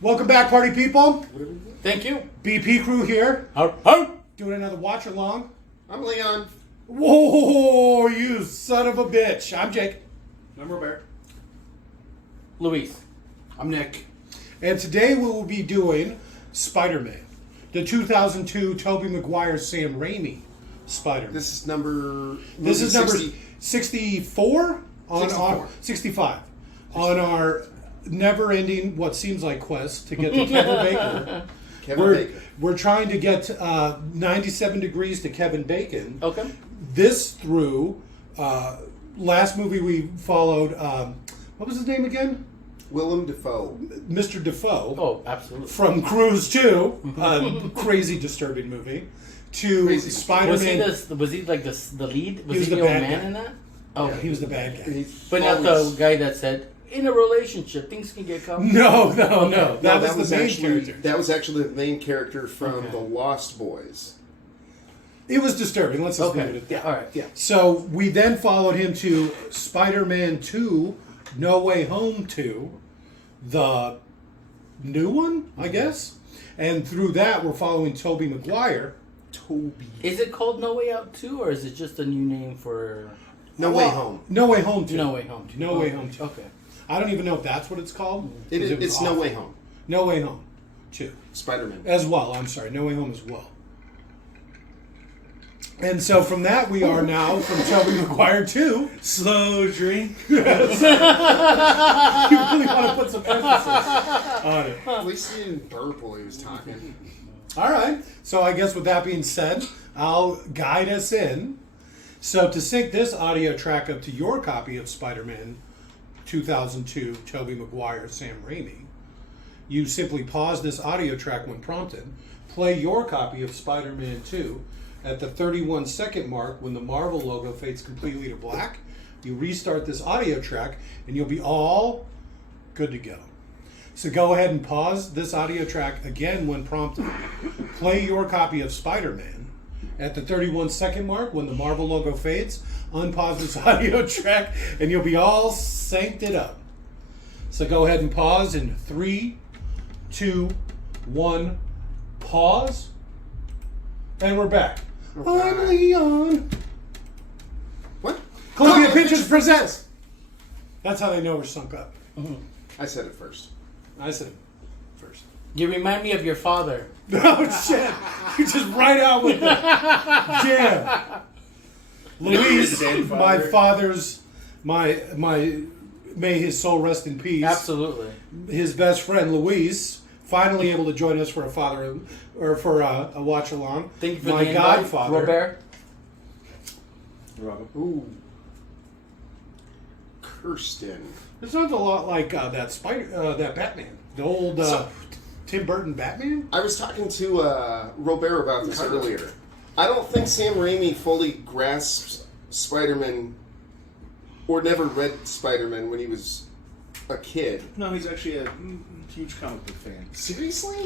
Welcome back, party people. Thank you. BP crew here. Ho. Doing another watch along. I'm Leon. Whoa, you son of a bitch. I'm Jake. I'm Robert. Luis. I'm Nick. And today we will be doing Spider-Man. The 2002 Tobey Maguire, Sam Raimi Spider-Man. This is number 64? 64. 65. On our never-ending, what seems like quest to get to Kevin Bacon. We're trying to get 97 degrees to Kevin Bacon. Okay. This through last movie we followed. What was his name again? Willem Dafoe. Mr. Dafoe. Oh, absolutely. From Cruise 2, a crazy disturbing movie, to Crazy. Spider-Man. Was he like the lead? Was was he the the old bad man guy. in that? Oh, Yeah, he was the bad guy. but not the guy that said, in a relationship, things can get complicated. No. No, That was the main actually, character. That was actually the main character from Okay. The Lost Boys. It was disturbing. Let's just leave it Okay. at that. All right. Yeah. So we then followed him to Spider-Man 2, No Way Home 2, the new one, I guess. And through that, we're following Tobey Maguire. Tobey. Is it called No Way Out 2, or is it just a new name for... No Way Home. No Way Home 2. No Way Home 2? No Way Home 2. Okay. I don't even know if that's what it's called. It's No Way Home. No Way Home 2. Spider-Man. As well, I'm sorry. No Way Home as well. And so from that, we are now from Tobey Maguire 2. Slow drink. You really want to put some emphasis on it. At least he didn't burp while he was talking. All right. So I guess with that being said, I'll guide us in. So to sync this audio track up to your copy of Spider-Man 2002, Tobey Maguire, Sam Raimi, you simply pause this audio track when prompted, play your copy of Spider-Man 2 at the 31-second mark when the Marvel logo fades completely to black. You restart this audio track and you'll be all good to go. So go ahead and pause this audio track again when prompted. Play your copy of Spider-Man at the 31-second mark when the Marvel logo fades. Unpause this audio track and you'll be all synced it up. So go ahead and pause in 3, 2, 1, pause. And we're back. I'm Leon. What? Columbia Pictures presents. That's how they know we're sunk up. I said it first. I said it first. You remind me of your father. Oh shit! You just right out with it. Jam. Luis, my father's, my, may his soul rest in peace. Absolutely. His best friend Luis, finally able to join us for a father or for a watch along. Thank you for my the invite, godfather. Robert. Ooh. Kirsten. It sounds a lot like that Batman, the old Tim Burton Batman. I was talking to Robert about this earlier. I don't think Sam Raimi fully grasps Spider-Man or never read Spider-Man when he was a kid. No, he's actually a huge comic book fan. Seriously?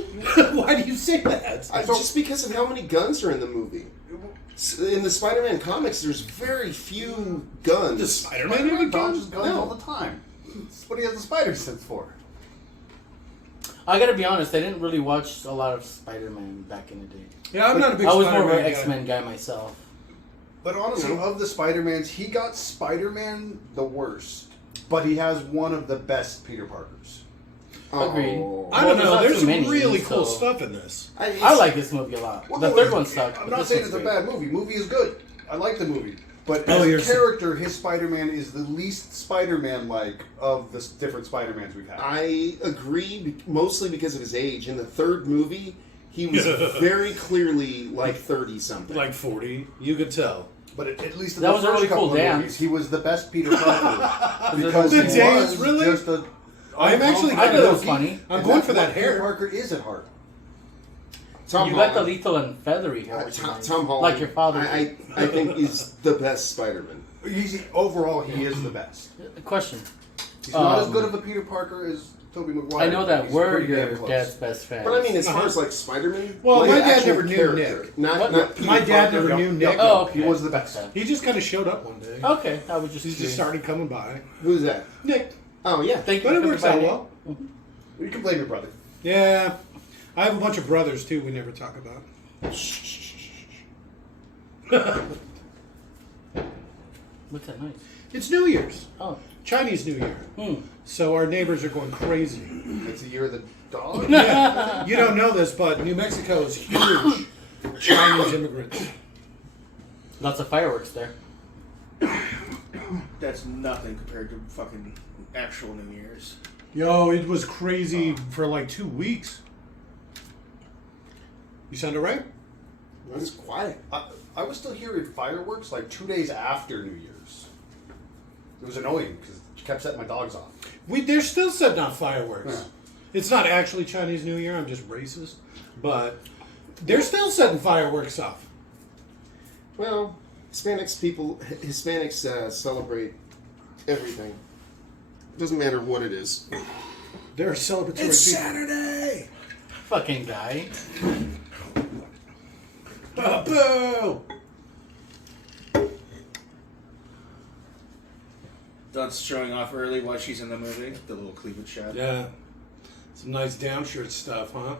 Why do you say that? Just because of how many guns are in the movie. In the Spider-Man comics, there's very few guns. Does Spider-Man have a Spider-Man gun? dodges guns No. all the time. That's what he has the spider sense for. I gotta be honest, I didn't really watch a lot of Spider-Man back in the day. Yeah, I'm not a big I was Spider-Man more of an guy. X-Men guy myself. But honestly, of the Spider-Mans, he got Spider-Man the worst. But he has one of the best Peter Parkers. Agreed. I don't Well, know. there's There's not some too many, really cool so- stuff in this. I like this movie a lot. Well, The no, third one sucked. I'm but not this saying one's it's a great. bad movie. Movie is good. I like the movie. But Oh, as you're a character, his Spider-Man is the least Spider-Man-like of the different Spider-Mans we've had. I agree, mostly because of his age. In the third movie, he was very clearly like 30-something. Like 40, you could tell. But at least in That the was a first really couple cool of dance. movies, he was the best Peter Parker. because The he dance, was really? just a... I'm actually I kind thought it of was funny. I'm And going that's for that what Peter hair. Parker is at heart. Tom You got the Holland. lethal and feathery hair. which is Tom, nice. Tom Holland. Like your father. I think is the best Spider-Man. Overall, he is the best. Question. He's not as good of a Peter Parker as Tobey Maguire. I know that He's we're pretty damn your close. dad's best friend. But I mean, as far as like Spider-Man, Well, like my an dad actual never knew character, Nick. Not Peter My dad Parker. never knew Nick. Oh, okay. He was the best. He just kind of showed up one day. Okay, I was just He just curious. started coming by. Who's that? Nick. Oh yeah. Thank you But it for works out inviting well. You can blame your brother. Yeah. I have a bunch of brothers, too, we never talk about. What's that noise? It's New Year's. Oh. Chinese New Year. So our neighbors are going crazy. It's the year of the dog. Yeah. You don't know this, but New Mexico is huge Chinese immigrants. Lots of fireworks there. That's nothing compared to fucking actual New Year's. Yo, it was crazy for like 2 weeks. You sound alright? It was quiet. I was still hearing fireworks like 2 days after New Year's. It was annoying because it kept setting my dogs off. They're still setting off fireworks. Yeah. It's not actually Chinese New Year, I'm just racist. But they're still setting fireworks off. Well, Hispanics celebrate everything. Doesn't matter what it is. They're celebratory people. Saturday! Fucking guy. Boo! Dunst showing off early while she's in the movie. The little cleavage shot. Yeah. Some nice downshirt stuff, huh?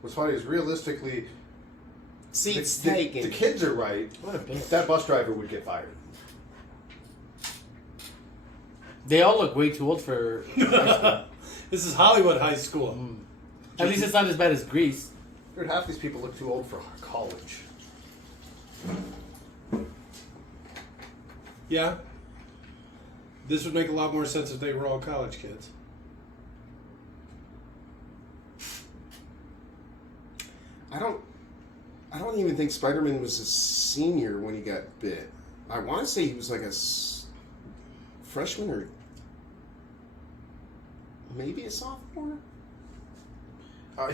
What's funny is realistically, Seats the taken. kids are right. What a bitch. That bus driver would get fired. They all look way too old for high school. This is Hollywood high school. At least it's not as bad as Grease. Dude, half these people look too old for college. Yeah. This would make a lot more sense if they were all college kids. I don't even think Spider-Man was a senior when he got bit. I want to say he was like a freshman or maybe a sophomore.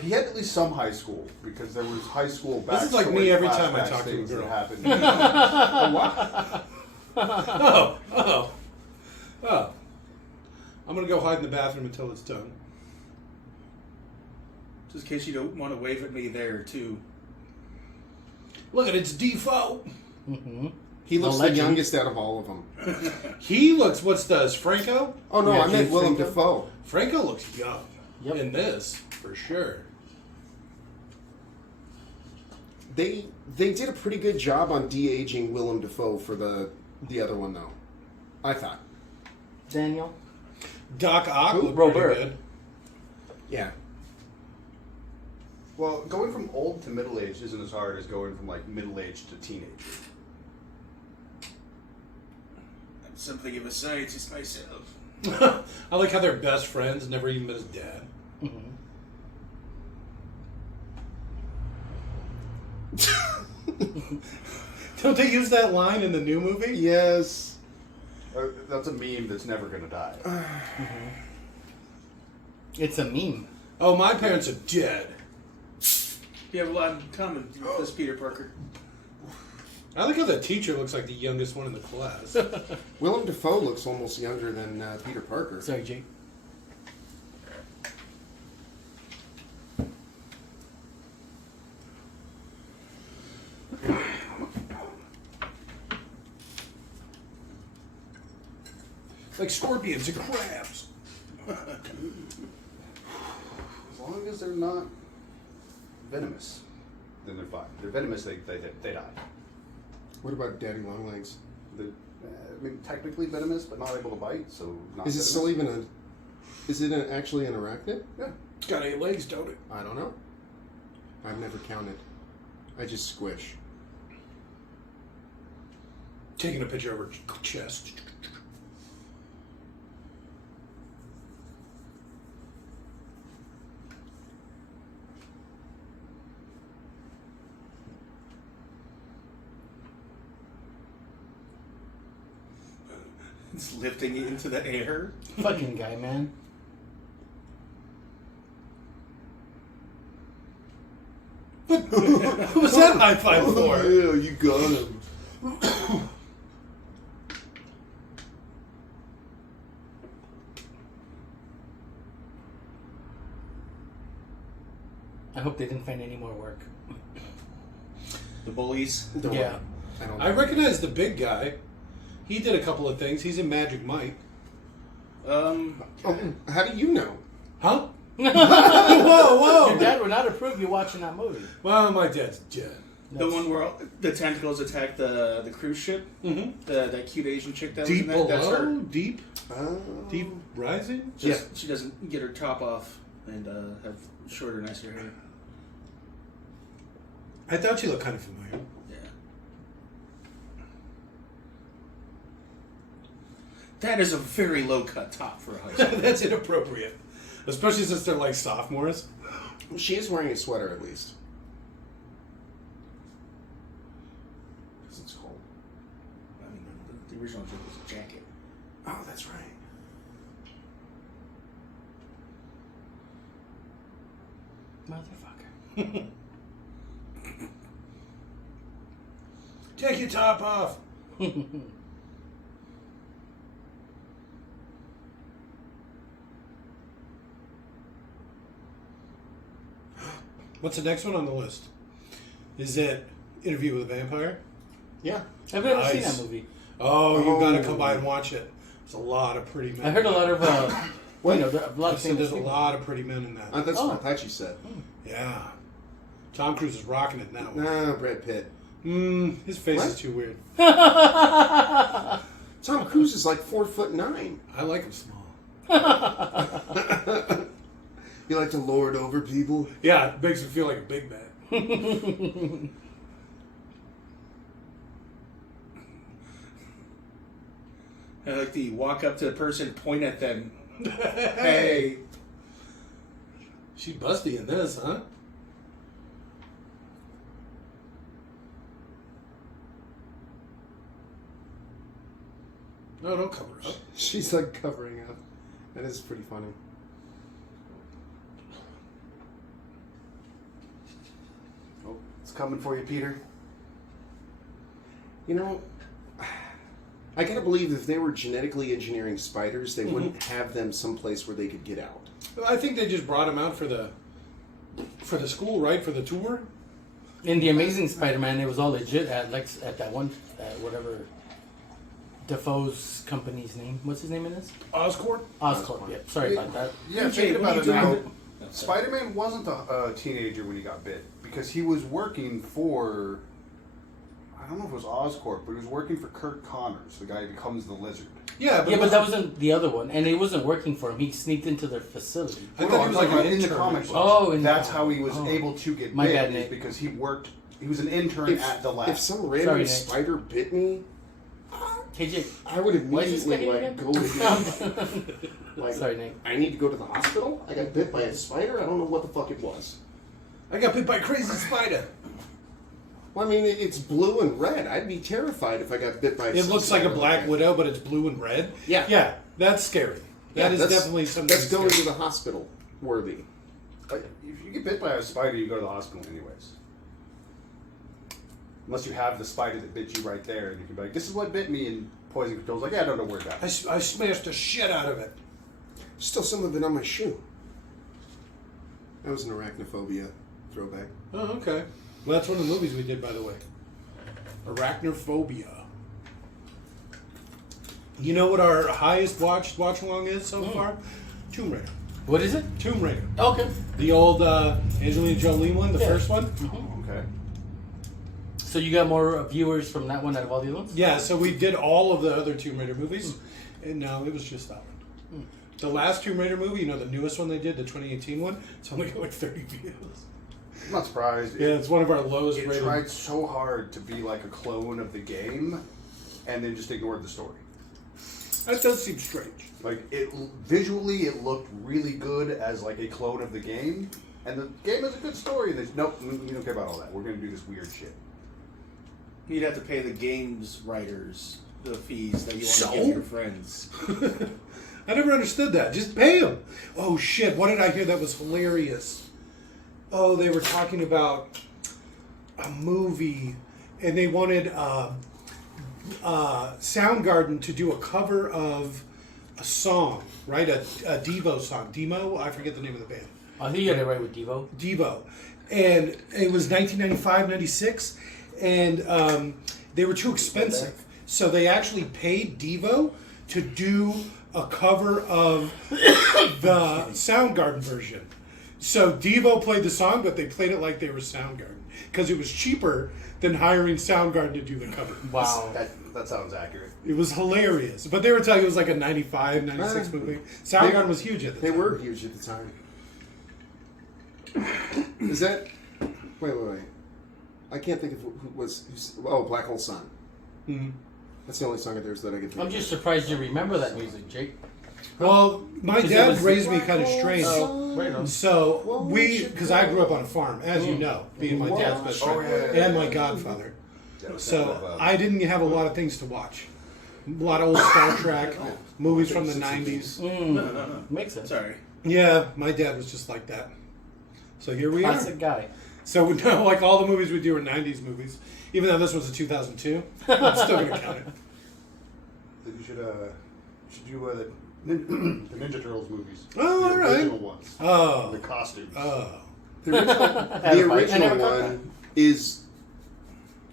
He had at least some high school because there was high school back. This is like me every time I talk to a girl. Happened. Oh. I'm gonna go hide in the bathroom until it's done. Just in case you don't want to wave at me there, too. Look at it's Dafoe. Mm-hmm. He looks the legend. youngest out of all of them. He looks. Does Franco? Oh no, Yeah, I meant James Willem Franco. Dafoe. Franco looks young. Yep. In this, for sure. They did a pretty good job on de-aging Willem Dafoe for the other one though. I thought. Daniel. Doc Ock looked Robert. pretty good. Yeah. Well, going from old to middle aged isn't as hard as going from like middle aged to teenage. I'm something of a scientist myself. I like how they're best friends, never even met his dad. Don't they use that line in the new movie? Yes. That's a meme that's never gonna die. It's a meme. Oh, my parents are dead. You have a lot in common with this Peter Parker. I like how the teacher looks like the youngest one in the class. Willem Dafoe looks almost younger than Peter Parker. Sorry, Jake. Like scorpions and crabs. As long as they're not venomous, then they're fine. They're venomous, they die. What about Daddy Longlegs? They're, I mean, technically venomous, but not able to bite, so not Is it venomous. still even a? Is it actually an arachnid? Yeah. It's got 8 legs, don't it? I don't know. I've never counted. I just squish. Taking a picture of her chest. It's lifting it into the air. Fucking guy, man. What was that high five for? Yeah, you got him. I hope they didn't find any more work. The bullies. Don't Yeah. worry. I recognize the big guy. He did a couple of things. He's in Magic Mike. Oh, how do you know? Huh? Whoa! Your dad would not approve you watching that movie. Well, my dad's dead. The one where the tentacles attack the cruise ship. Mm-hmm. That cute Asian chick that Deep was in that. That's her. below? Deep rising? She doesn't get her top off and have shorter, nicer hair. I thought she looked kind of familiar. Yeah. That is a very low cut top for a high school. That's inappropriate. Especially since they're like sophomores. She is wearing a sweater at least. Because it's cold. I mean, the original joke was a jacket. Oh, that's right. Motherfucker. Take your top off. What's the next one on the list? Is it Interview with a Vampire? Yeah. I've never seen Nice. that movie. Oh, you've got to come by and watch it. There's a lot of pretty men. I heard a lot of, What? a lot I of said there's things. a lot of pretty men in that. That's Oh. what I thought you said. Yeah. Tom Cruise is rocking it in that one. Nah, Brad Pitt. His face What? is too weird. Tom Cruise is like 4'9". I like him small. You like to lord over people? Yeah, it makes me feel like a big man. I like to walk up to the person, point at them. Hey. She's busty in this, huh? No, don't cover up. She's like covering up. That is pretty funny. Oh, it's coming for you, Peter. You know, I gotta believe if they were genetically engineering spiders, they wouldn't have them someplace where they could get out. Well, I think they just brought him out for the school, right? For the tour. In The Amazing Spider-Man, it was all legit at that one, whatever Dafoe's company's name. What's his name in this? Oscorp. Oscorp. Yeah. Sorry about that. Yeah, Jay, think what about are it you now. doing? Spider-Man wasn't a teenager when he got bit because he was working for, I don't know if it was Oscorp, but he was working for Kirk Connors, the guy who becomes the Lizard. Yeah, Yeah, but that wasn't the other one, and it wasn't working for him. He sneaked into their facility. I thought he was like an in the intern. comic books. Oh, That's how he was oh. able to get My bit, bad, is Nick. because he worked. He was an intern at the lab. If some random Sorry, Nick. spider bit me, KJ. I would Why is this immediately guy like again? go to like, Sorry, Nick. I need to go to the hospital. I got bit by a spider. I don't know what the fuck it was. I got bit by a crazy spider. Well, I mean, it's blue and red. I'd be terrified if I got bit by. It looks like a spider black that. widow, but it's blue and red. Yeah. Yeah, that's scary. Yeah, That is that's- definitely something. That's going scary. to the hospital worthy. Like, if you get bit by a spider, you go to the hospital anyways. Unless you have the spider that bit you right there, and you can be like, "This is what bit me," and poison control's like, "Yeah, don't worry about it." I smashed the shit out of it. Still some of it on my shoe. That was an arachnophobia throwback. Oh, okay. Well, that's one of the movies we did, by the way. Arachnophobia. You know what our highest watch along is so far? Tomb Raider. What is it? Tomb Raider. Okay. The old Angelina Jolie one, the Yeah. first one. Okay. So you got more viewers from that one out of all the other ones? Yeah, so we did all of the other Tomb Raider movies, and no, it was just that one. The last Tomb Raider movie, you know, the newest one they did, the 2018 one, it's only got like 30 views. I'm not surprised. Yeah, it's one of our lowest It rated. tried so hard to be like a clone of the game, and then just ignored the story. That does seem strange. Like visually, it looked really good as like a clone of the game, and the game has a good story. And there's nope, we don't care about all that. We're gonna do this weird shit. You'd have to pay the games writers the fees that you want So? to give your friends. I never understood that. Just pay them. Oh shit! What did I hear that was hilarious? Oh, they were talking about a movie, and they wanted Soundgarden to do a cover of a song, right? A Devo song. Demo? I forget the name of the band. I think you got it right with Devo. Devo. And it was 1995, 96, and they were too expensive. So they actually paid Devo to do a cover of the Soundgarden version. So Devo played the song, but they played it like they were Soundgarden because it was cheaper than hiring Soundgarden to do the cover. Wow. That sounds accurate. It was hilarious. But they were telling you it was like a 95, 96 movie. Soundgarden was huge at the time. They were huge at the time. Is that... Wait. I can't think of who was... Black Hole Sun. Mm-hmm. That's the only song of theirs that I can think I'm of. just surprised you remember that music, Jake. Well, my 'Cause it dad was- raised me kind of strange. Oh, right on. So because I grew up on a farm, as you know, being my dad's best friend and my godfather. So I didn't have a lot of things to watch. A lot of old Star Trek, movies from the 90s. No. Makes sense. Sorry. Yeah, my dad was just like that. So here we are. Classic guy. So now, like all the movies we do are 90s movies. Even though this was a 2002, I'm still going to count it. Then you should do the Ninja Turtles movies. Oh, the all right. original ones. Oh. The costumes. Oh. The original one is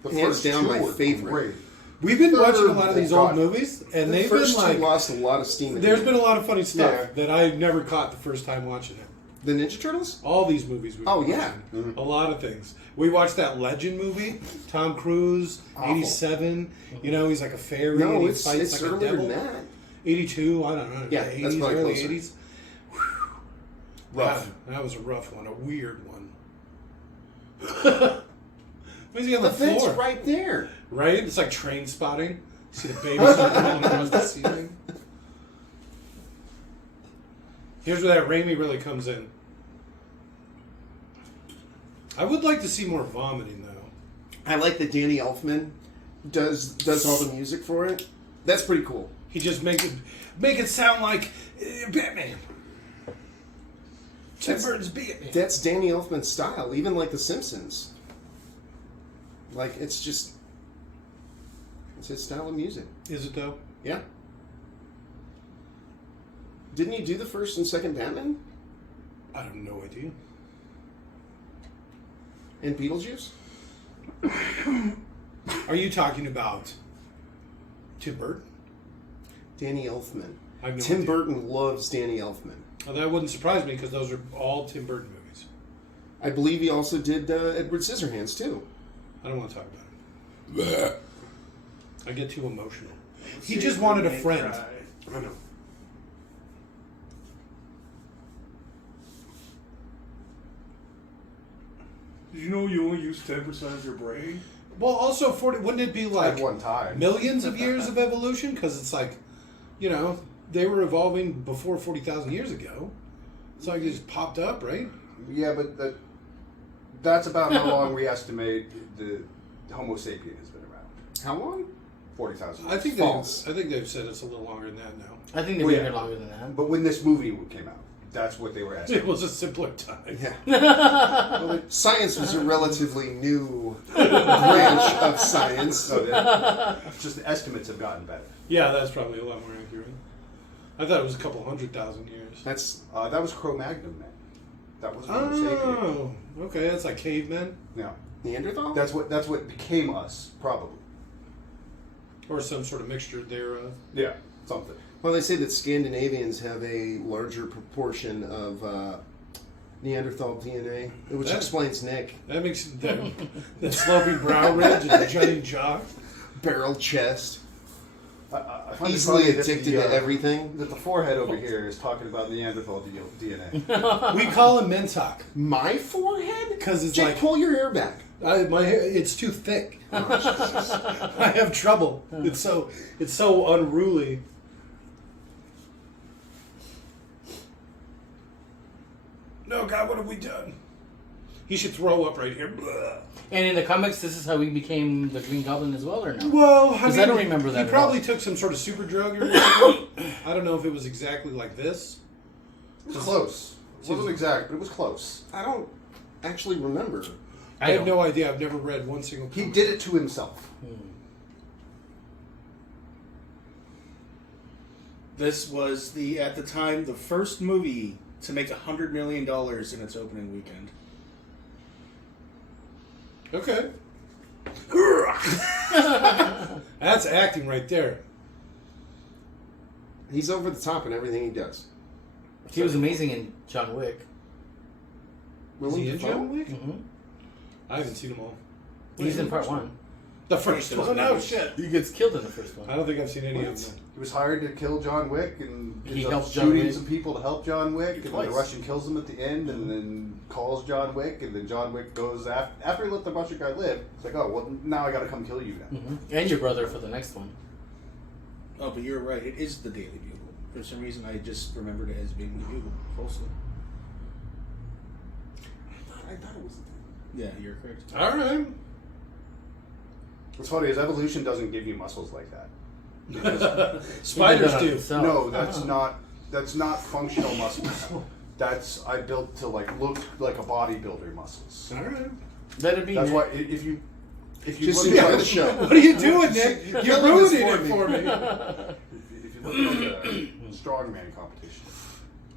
The hands first down two my were favorite. great. We've been watching a lot of Third, these oh, old God. movies, and The they've first been like... two lost a lot of steam. at There's the been end. a lot of funny stuff Yeah. that I never caught the first time watching it. The Ninja Turtles? All these movies we've Oh, watched. yeah. Mhm. A lot of things. We watched that Legend movie, Tom Cruise, Awful. 87. You know, he's like a fairy and No, he it's fights like a earlier devil. than that. 82, I don't know. Yeah, the that's 80s, probably early closer. 80s. Rough. That was a rough one, a weird one. Where's he on the The vent's floor? right there. Right? It's like Train Spotting. See the baby start rolling across the ceiling. Here's where that Raimi really comes in. I would like to see more vomiting, though. I like that Danny Elfman does all the music for it. That's pretty cool. He just make it sound like Batman. Tim Burton's Batman. That's Danny Elfman's style, even like The Simpsons. Like, it's his style of music. Is it though? Yeah. Didn't he do the first and second Batman? I have no idea. And Beetlejuice? Are you talking about Tim Burton? Danny Elfman. I have no Tim idea. Burton loves Danny Elfman. Oh, that wouldn't surprise me because those are all Tim Burton movies. I believe he also did Edward Scissorhands, too. I don't want to talk about it. I get too emotional. He just wanted a friend. I know. Did you know you only use 10% of your brain? Well, also, wouldn't it be like At one time. millions of years of evolution? Because it's like, you know, they were evolving before 40,000 years ago. It's like it just popped up, right? Yeah, but that's about how long we estimate the Homo sapien has been around. How long? 40,000 I think False. they've said it's a little longer than that now. I think they Well, made yeah. it longer than that. But when this movie came out, that's what they were It estimating. was a simpler time. Yeah. Well, science was a relatively new branch of science. So just the estimates have gotten better. Yeah, that's probably a lot more accurate. I thought it was a couple 100,000 years. That's That was Cro-Magnon man. That was Homo sapien. Oh, okay, that's like cavemen Yeah, Neanderthal? that's what became us, probably. or some sort of mixture thereof. Yeah, something. Well, they say that Scandinavians have a larger proportion of Neanderthal DNA, which That- explains Nick. That makes the sloping brow ridge and the jutting jaw. Barrel chest, I find it easily funny that addicted to everything. That the forehead over here is talking about Neanderthal DNA. We call him Mentok My forehead? 'Cause it's Jake, like- pull your hair back. my hair, it's too thick. I have trouble. It's so unruly. No, God, what have we done? He should throw up right here. Blah. And in the comics, this is how he became the Green Goblin as well, or no? Well, I 'Cause mean, I don't remember that He at probably all. took some sort of super drug or something. I don't know if it was exactly like this. It was close. It wasn't exact, but it was close. I don't actually remember. I have don't. no idea. I've never read one single He comic. did it to himself. This was at the time, the first movie to make $100 million in its opening weekend. Okay. That's acting right there. He's over the top in everything he does. He was amazing in John Wick. Is he in Dafoe? John Wick? Mm-hmm. I haven't seen them all. He's in part 1. The first one? Oh, shit. He gets killed in the first one. I don't think I've seen any of them. He was hired to kill John Wick, and He ends up helped John shooting Wick. some people to help John Wick, and then Twice. the Russian kills him at the end, and then calls John Wick, and then John Wick goes after he let the Russian guy live. It's like, oh, well, now I got to come kill you now. Mm-hmm. And your brother for the next one. Oh, but you're right. It is the Daily Bugle. For some reason, I just remembered it as being the Bugle. Falsely. I thought it was. Yeah, you're correct. All right. What's funny is evolution doesn't give you muscles like that. Spiders do. So, No, that's not functional muscles. That's I built to look like a bodybuilder muscles. All right. Let it be. That's Nick. why if you Just look the at other show. What are you doing, Nick? You're You're killing this ruining it for for me. if you look at a strongman competition,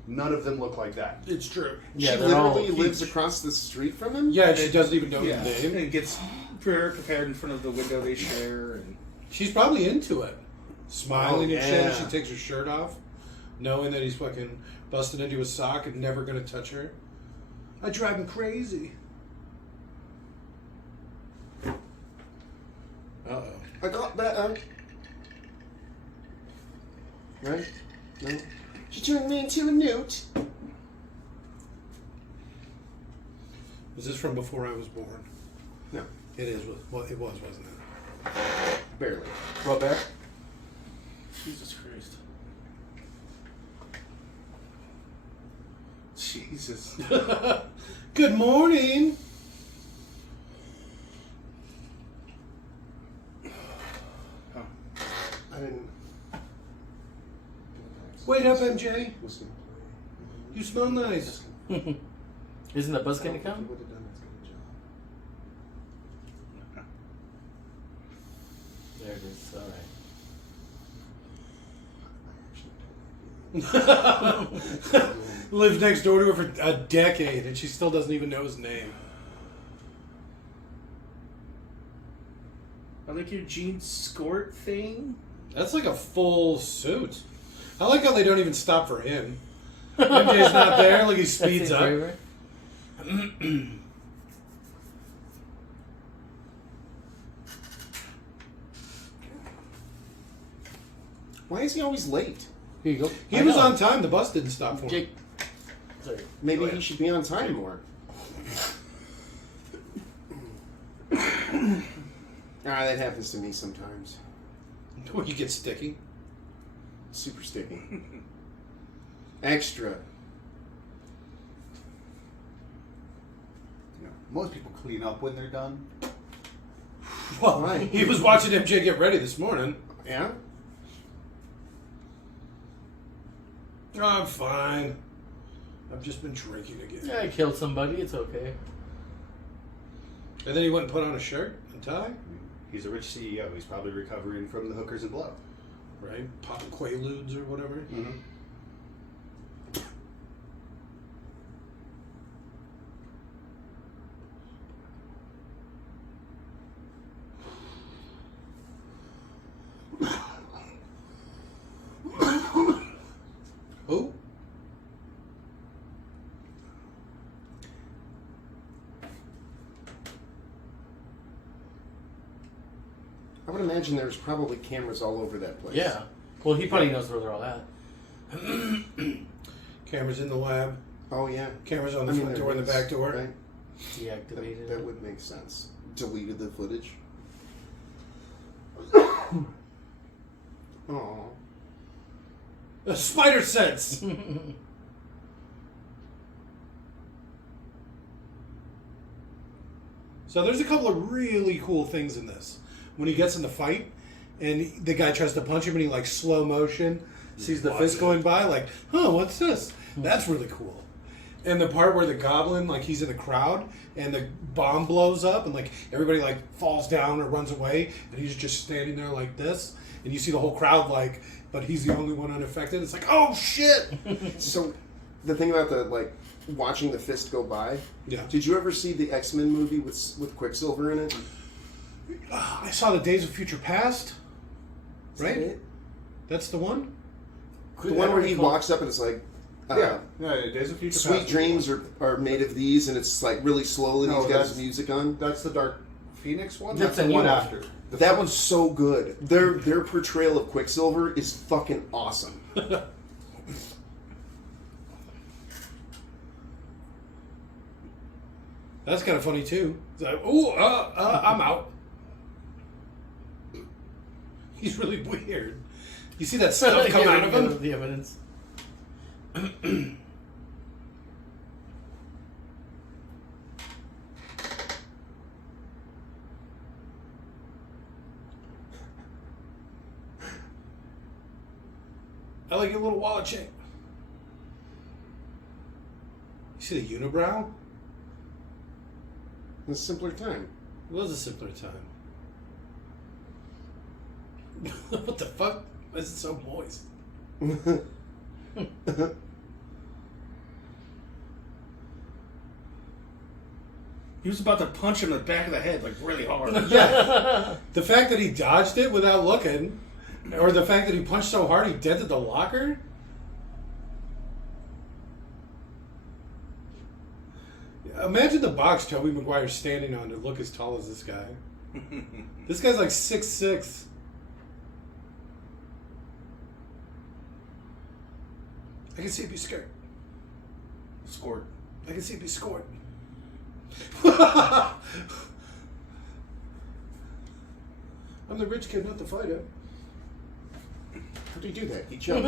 none of them look like that. It's true. Yeah, She they're all literally lives huge. across the street from him? Yeah, and she doesn't even know Yeah, his name. and gets prepared in front of the window they share, and She's probably into it. Smiling Oh, and shit. yeah. She takes her shirt off, knowing that he's fucking busted into his sock and never gonna touch her. I drive him crazy. Uh-oh. I got that, Right? No? She turned me into a newt. Was this from before I was born? No. It is. Well, it was, wasn't it? Barely. Robert? Jesus Christ. Jesus. Good morning. I didn't. Wait up, MJ. Was gonna You smell nice. Isn't the bus play. going to come? Would have done as good a job. There it is. All right. Lived next door to her for a decade, and she still doesn't even know his name. I like your jean skirt thing. That's like a full suit. I like how they don't even stop for him. MJ's not there. Like he speeds That's up. braver. Why is he always late? Here you go. He I was know. on time. The bus didn't stop for him. Jake. Sorry. Maybe Go he ahead. should be on time more. That happens to me sometimes. When you get sticky. Super sticky. Extra. You know, most people clean up when they're done. Well, Right. he was watching MJ get ready this morning. Yeah? Oh, I'm fine. I've just been drinking again. Yeah, I killed somebody. It's okay. And then he went and put on a shirt and tie, He's a rich CEO. He's probably recovering from the hookers and blow. right? Popping Quaaludes or whatever. Mm-hmm. Who? I would imagine there's probably cameras all over that place. Yeah. Well, he probably knows where they're all at. Cameras in the lab. Oh, yeah. Cameras on the I mean, front there door and the was, back door. Right? Deactivated. That would make sense. Deleted the footage. Oh. A spider sense. So there's a couple of really cool things in this. When he gets in the fight, and the guy tries to punch him, and he like slow motion sees the fist going by, like, huh, what's this? That's really cool. And the part where the goblin, like, he's in the crowd, and the bomb blows up, and like everybody like falls down or runs away, and he's just standing there like this, and you see the whole crowd like, but he's the only one unaffected. It's like, oh shit! So, the thing about the, like, watching the fist go by, Yeah. did you ever see the X-Men movie with Quicksilver in it? I saw the Days of Future Past. Is that Right? it? That's the one. The one where he walks up and it's like, yeah, Days of Future Sweet Past. Dreams are made of these, and it's like really slowly. No, He's got his that's- music on. That's the Dark Phoenix one. That's That's a the one new one. after. That one's so good. Their portrayal of Quicksilver is fucking awesome. That's kind of funny too. It's like, ooh, I'm out. He's really weird. You see that stuff come out of him? The evidence. I like your little wallet chain. You see the unibrow? In a simpler time. It was a simpler time. What the fuck? Why is it so moist? He was about to punch him in the back of the head, like, really hard. Yeah. The fact that he dodged it without looking, or the fact that he punched so hard he dented the locker. Imagine the box Tobey Maguire's standing on to look as tall as this guy. This guy's like 6'6". I can see it be scared. Scored. I can see it be scored. I'm the rich kid, not the fighter. How do you do that? He jumped.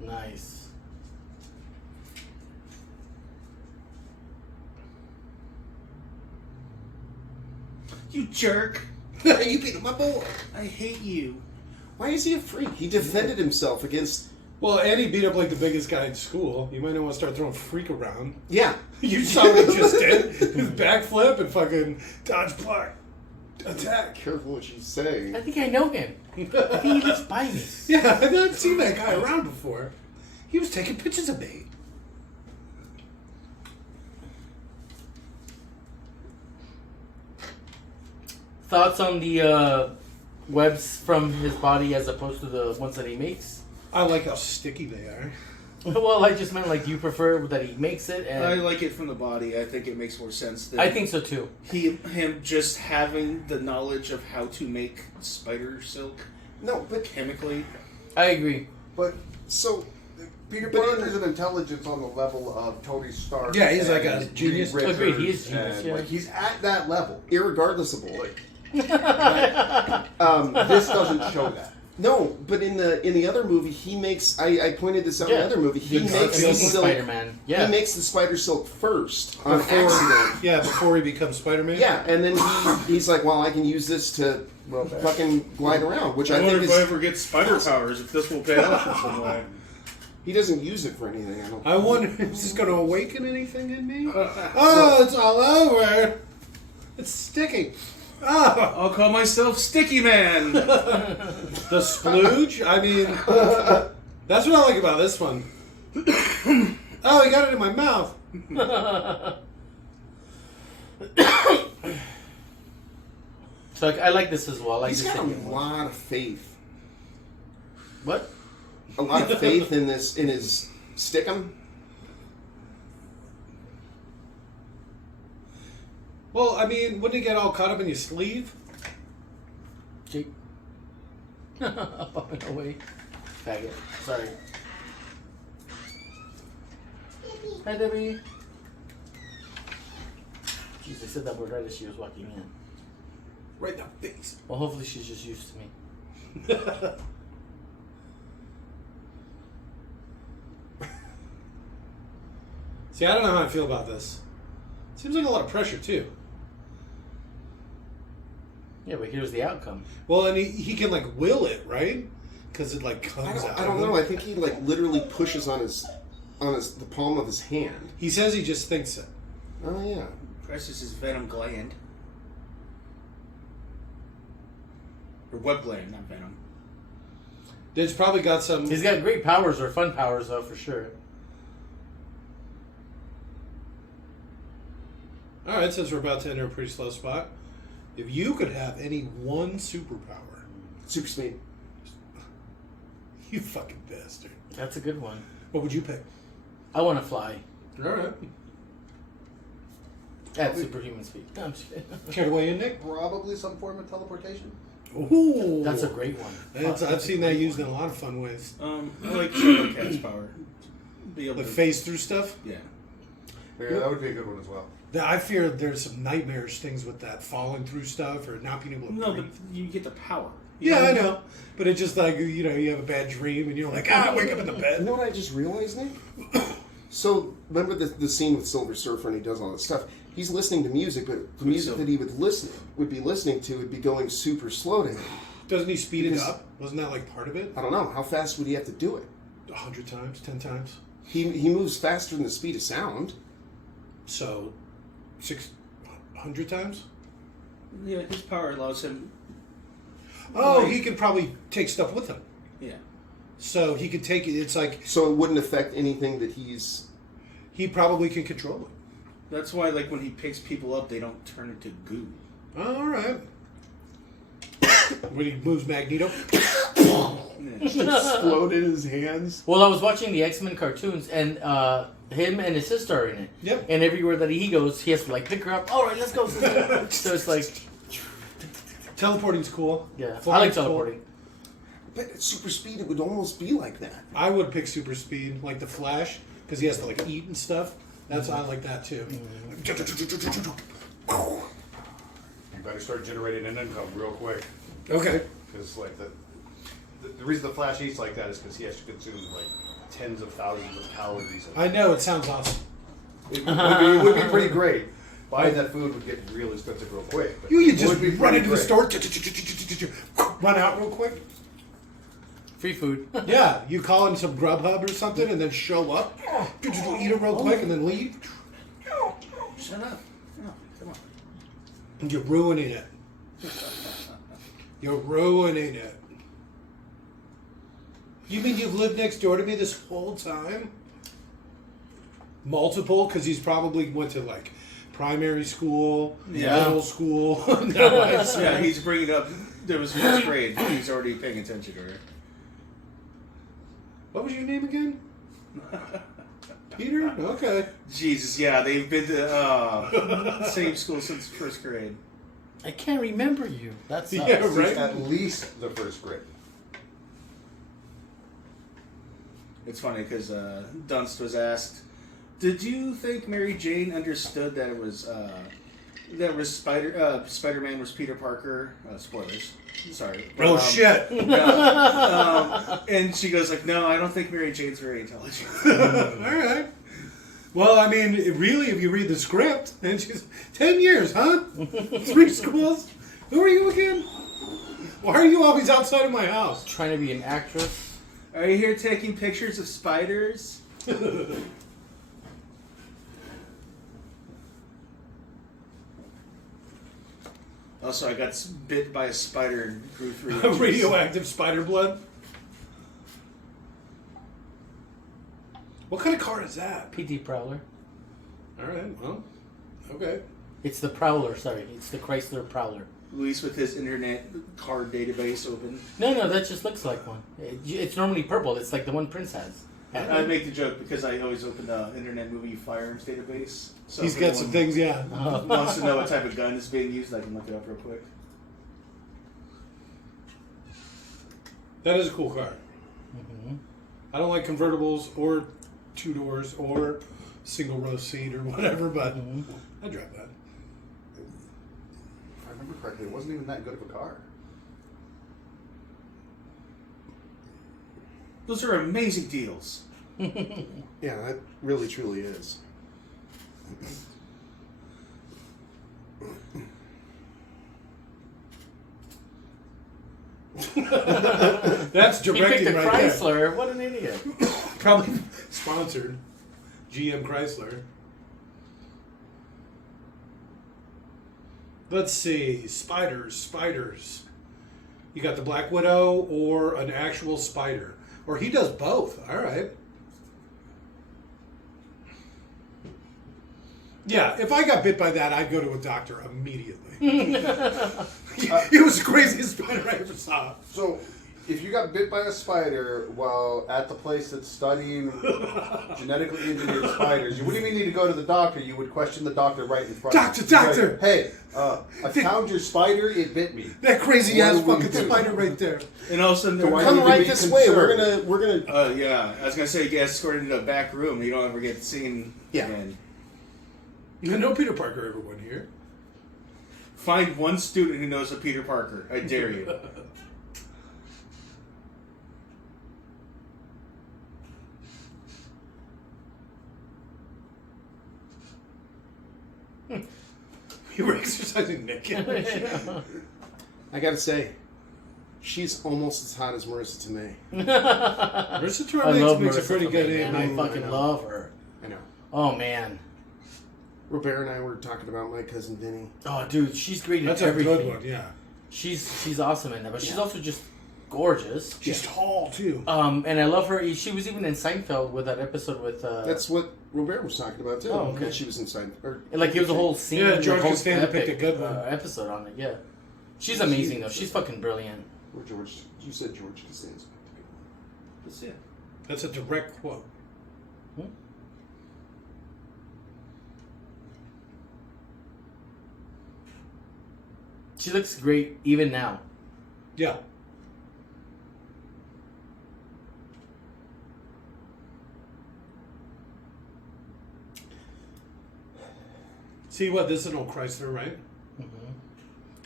Nice. You jerk. You beat my boy. I hate you. Why is he a freak? He defended himself against. Well, and he beat up like the biggest guy in school. You might not want to start throwing freak around. Yeah. You saw what he just did? His backflip and fucking dodge block. Attack. Careful what you say. I think I know him. I think he lives by me. Yeah, I've not seen that guy around before. He was taking pictures of me. Thoughts on the webs from his body as opposed to the ones that he makes? I like how sticky they are. Well, I just meant like you prefer that he makes it, and I like it from the body. I think it makes more sense than I think so too. him just having the knowledge of how to make spider silk No, but chemically. I agree. But so. Peter But Parker's an intelligence on the level of Tony Stark. Yeah, he's like a and genius. Reed Richards, Agreed, he is genius, and, yeah. like, he's at that level. Irregardless of boy. This doesn't show that. No, but in the other movie, he makes. I pointed this out in the other movie. He The makes the Amazing silk. Spider-Man. Yeah. He makes the spider silk first on Before- accident. Yeah, before he becomes Spider-Man. Yeah, and then he's like, well, I can use this to fucking glide around, which I, I wonder think if I is. ever get spider powers, if this will pay off in some way. He doesn't use it for anything. I don't. I wonder, is this going to awaken anything in me? Oh, it's all over. It's sticky. Oh, I'll call myself Sticky Man. the splooge? I mean, that's what I like about this one. Oh, he got it in my mouth. So I like this as well. I He's just got a think it was- lot of faith. What? A lot of faith in this in his stickum. Well, I mean, wouldn't it get all caught up in your sleeve? Jake. Popping away. Faggot. Sorry. Hi, Debbie. Jeez, I said that word right as she was walking in. Right in the face. Well, hopefully she's just used to me. See, I don't know how I feel about this. Seems like a lot of pressure, too. Yeah, but here's the outcome. Well, and he can, like, will it, right? Because it, like, comes out. I don't know. I think he like literally pushes on the palm of his hand. He says he just thinks it. Oh yeah. Presses his venom gland. Or web gland, not venom. It's probably got some... He's got great powers, or fun powers, though, for sure. All right, since we're about to enter a pretty slow spot, if you could have any one superpower, Super speed. you fucking bastard, That's a good one. what would you pick? I want to fly All right. at superhuman speed. No, I'm just kidding. Care to weigh in, Nick? Probably some form of teleportation. Ooh. That's a great one. I've seen that used in a lot of fun ways. I like Shadow Cat's power. Be able Like to phase through stuff. Yeah. Yeah, that would be a good one as well. I fear there's some nightmarish things with that, falling through stuff or not being able to No, breathe. but you get the power. You Yeah, I know. But it's just like, you know, you have a bad dream and you're like, wake up in the You bed. know what I just realized, Nick? So, remember the scene with Silver Surfer and he does all this stuff? He's listening to music, but the music that he would be listening to would be going super slow to him. Doesn't he speed it Because- up? Wasn't that like part of it? I don't know. How fast would he have to do it? 100 times, 10 times. He moves faster than the speed of sound. So, 600 times? Yeah, his power allows him. Oh, he could probably take stuff with him. Yeah. So he could take it. It's like So it wouldn't affect anything that he's... he probably can control it. That's why, like, when he picks people up, they don't turn into goo. All right. When he moves Magneto. explode in his hands. Well, I was watching the X-Men cartoons, and him and his sister are in it. Yep. And everywhere that he goes, he has to like pick her up. All right, let's go. Sister. So it's like, Teleporting's cool. yeah, I like Flying's cool. teleporting. But at super speed, it would almost be like that. I would pick super speed, like the Flash, because he has to like eat and stuff. That's I like that too. You better start generating an income real quick. Okay. Because like the reason the Flash eats like that is because he has to consume like tens of thousands of calories. I know it sounds awesome. It would be pretty great. Buying that food would get real expensive real quick. But You it just would be run pretty into the great. store, run out real quick. Free food. Yeah, you call in some Grubhub or something, and then show up, eat it real quick, and then leave. Shut up. No, come on. And you're ruining it. You're ruining it. You mean you've lived next door to me this whole time? Multiple, because he's probably went to like primary school, Yeah. middle school. No, Yeah, he's bringing up. There was first grade. He's already paying attention to her. What was your name again? Peter? Okay. Jesus, yeah, they've been to same school since first grade. I can't remember you. That's Yeah, right. At least the first grade. It's funny because Dunst was asked, "Did you think Mary Jane understood that it was Spider-Man was Peter Parker?" Spoilers. Sorry. Oh shit! And she goes like, "No, I don't think Mary Jane's very intelligent." All right. Well, I mean, really, if you read the script, and she's 10 years, huh? 3 schools. Who are you again? Why are you always outside of my house? trying to be an actress. Are you here taking pictures of spiders? Also, I got bit by a spider and grew 3 inches. Radioactive spider blood. What kind of car is that? PT Prowler. All right. Well, okay. It's the Prowler. Sorry, it's the Chrysler Prowler. Luis with his internet card database open. No, that just looks like one. It's normally purple. It's like the one Prince has. I make the joke because I always open the Internet Movie Firearms database. So He's if got some anyone things, yeah. wants to know what type of gun is being used, I can look it up real quick. That is a cool car. Mm-hmm. I don't like convertibles or 2 doors or single row seat or whatever, but I drive that. If I remember correctly, it wasn't even that good of a car. Those are amazing deals. Yeah, that really truly is. That's He picked directing a right there. Chrysler. What an idiot. Probably sponsored. GM Chrysler. Let's see. Spiders. You got the Black Widow or an actual spider. Or he does both. All right. Yeah, if I got bit by that, I'd go to a doctor immediately. It was the craziest spider I ever saw. So, if you got bit by a spider while at the place that's studying genetically engineered spiders, you wouldn't even need to go to the doctor. You would question the doctor right in front of you. Doctor! Hey, I found your spider. It bit me. That crazy ass What do we fucking do? spider right there. And all of a sudden, they're Why Come need to right be this way. We're concerned? gonna. yeah, I was gonna say, you get escorted into a back room. You don't ever get seen Yeah. again. No Peter Parker ever went here. Find one student who knows a Peter Parker. I dare you. You were exercising naked. I gotta say, she's almost as hot as Marissa Tomei. Marissa I love Tomei makes a Marissa pretty good Tomei, man. I Amy. fucking love her. I know. Oh man. Robert and I were talking about My Cousin Vinny. Oh dude, she's great in That's a everything. good one, yeah. She's awesome in that, but she's also just gorgeous. She's tall, too. And I love her. She was even in Seinfeld with that episode with. That's what Robert was talking about too. Oh, okay. When she was inside. Like it was a whole scene. Yeah, the George whole Costanza picked a epic, good one. episode on it. Yeah, she's amazing though. She's fucking brilliant. Or George. You said George Costanza. That's it. That's a direct quote. She looks great even now. Yeah. See what? This is an old Chrysler, right?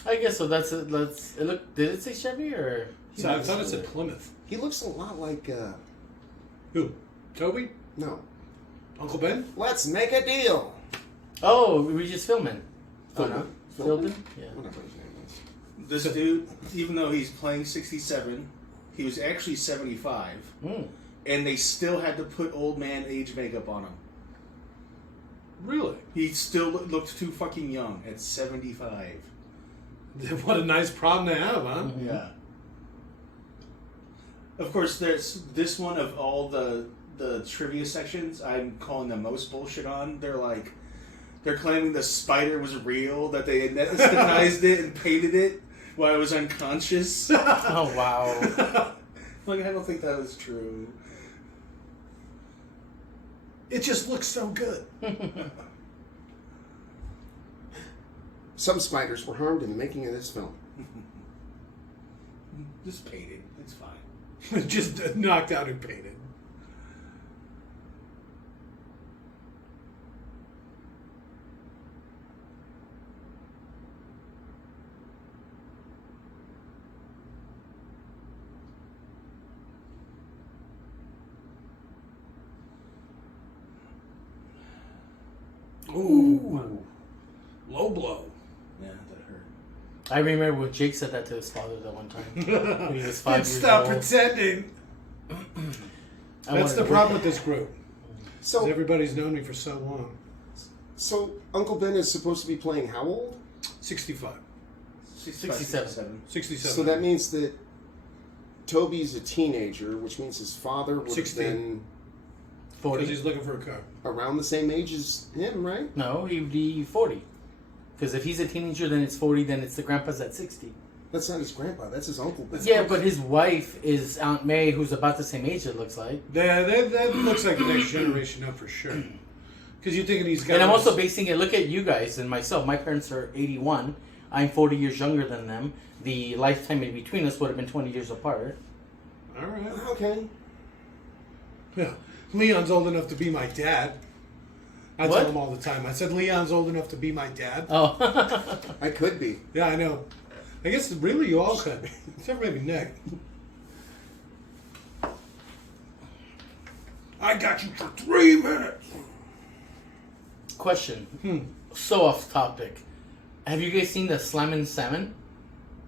I guess so. That's it. It look. Did it say Chevy or? So I thought it said Plymouth. He looks a lot like. Who? Toby? No. Uncle Ben? Let's make a deal. Oh, we just filming. Philbin? Philbin? Yeah. Whatever his name is. This dude, even though he's playing 67, he was actually 75. And they still had to put old man age makeup on him. Really? He still looked too fucking young at 75. What a nice problem to have, huh? Yeah. Of course, there's this one of all the trivia sections I'm calling the most bullshit on. They're claiming the spider was real, that they anesthetized it and painted it while I was unconscious. Oh wow. Like, I don't think that was true. It just looks so good. Some spiders were harmed in the making of this film. Just painted. It's fine. Just knocked out and painted. Ooh. Low blow. Yeah, that hurt. I remember when Jake said that to his father that one time when he was 5 Can't years stop old. pretending. That's the problem with this group. So, Everybody's known me for so long. so Uncle Ben is supposed to be playing how old? 65. 67. 67. So that means that Toby's a teenager, which means his father would have 16. been 40. Because he's looking for a car. around the same age as him, right? No, he'd be 40. Because if he's a teenager, then it's 40. Then it's the grandpa's at 60. That's not his grandpa. That's his uncle Ben. Yeah, but his wife is Aunt May, who's about the same age. It looks like. That looks like the next generation up for sure. Because you're thinking he's got. And I'm also basing it. Look at you guys and myself. My parents are 81. I'm 40 years younger than them. The lifetime in between us would have been 20 years apart. All right. Okay. Yeah. Leon's old enough to be my dad. I What? tell him all the time. I said Leon's old enough to be my dad. Oh. I could be. Yeah, I know. I guess really you all could be. Except for maybe Nick. I got you for 3 minutes. Question. So off topic. Have you guys seen the Slammin' Salmon?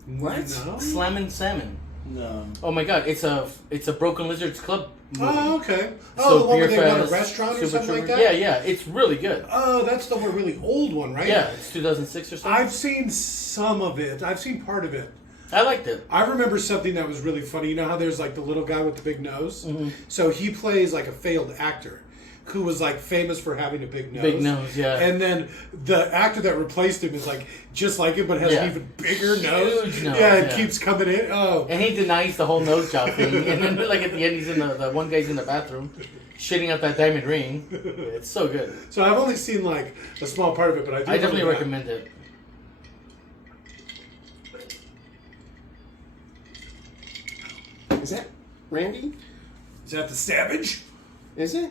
What? No? Slammin' Salmon. No. Oh my god, it's a Broken Lizards Club movie. Oh, okay. Oh, So the one where Beer they run a Fest, restaurant or Super something like Trooper. that? Yeah, it's really good. Oh, that's the one really old one, right? Yeah, it's 2006 or something. I've seen some of it. I've seen part of it. I liked it. I remember something that was really funny. You know how there's like the little guy with the big nose? Mm-hmm. So he plays like a failed actor who was like famous for having a big nose. Big nose, yeah. And then the actor that replaced him is like just like him, but has Yeah. an even bigger nose. Huge nose, Yeah, it yeah. keeps coming in. Oh, And he denies the whole nose job thing. And then, like, at the end, he's in the one guy's in the bathroom, shitting out that diamond ring. It's so good. so I've only seen like a small part of it, but I do I definitely remember that. recommend it. Is that Randy? Is that the Savage? Is it?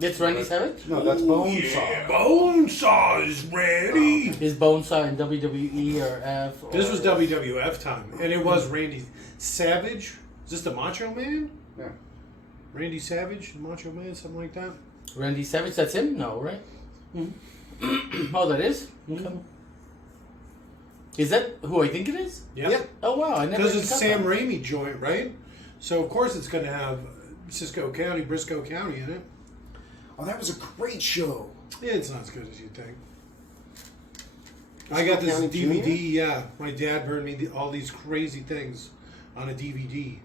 It's Randy Savage? No, that's Bonesaw. Bonesaw is ready. His Bonesaw in WWE or F. Or This was WWF time, and it was Randy Savage. Is this the Macho Man? Yeah. Randy Savage, Macho Man, something like that. Randy Savage, that's him? No, right? Oh, that is? Okay. Is that who I think it is? Yeah. Oh, wow. I never Because even it's caught Sam that. Raimi joint, right? So of course it's going to have Briscoe County in it. Oh, that was a great show. Yeah, it's not as good as you think. I got this County DVD. Junior? Yeah, my dad burned me all these crazy things on a DVD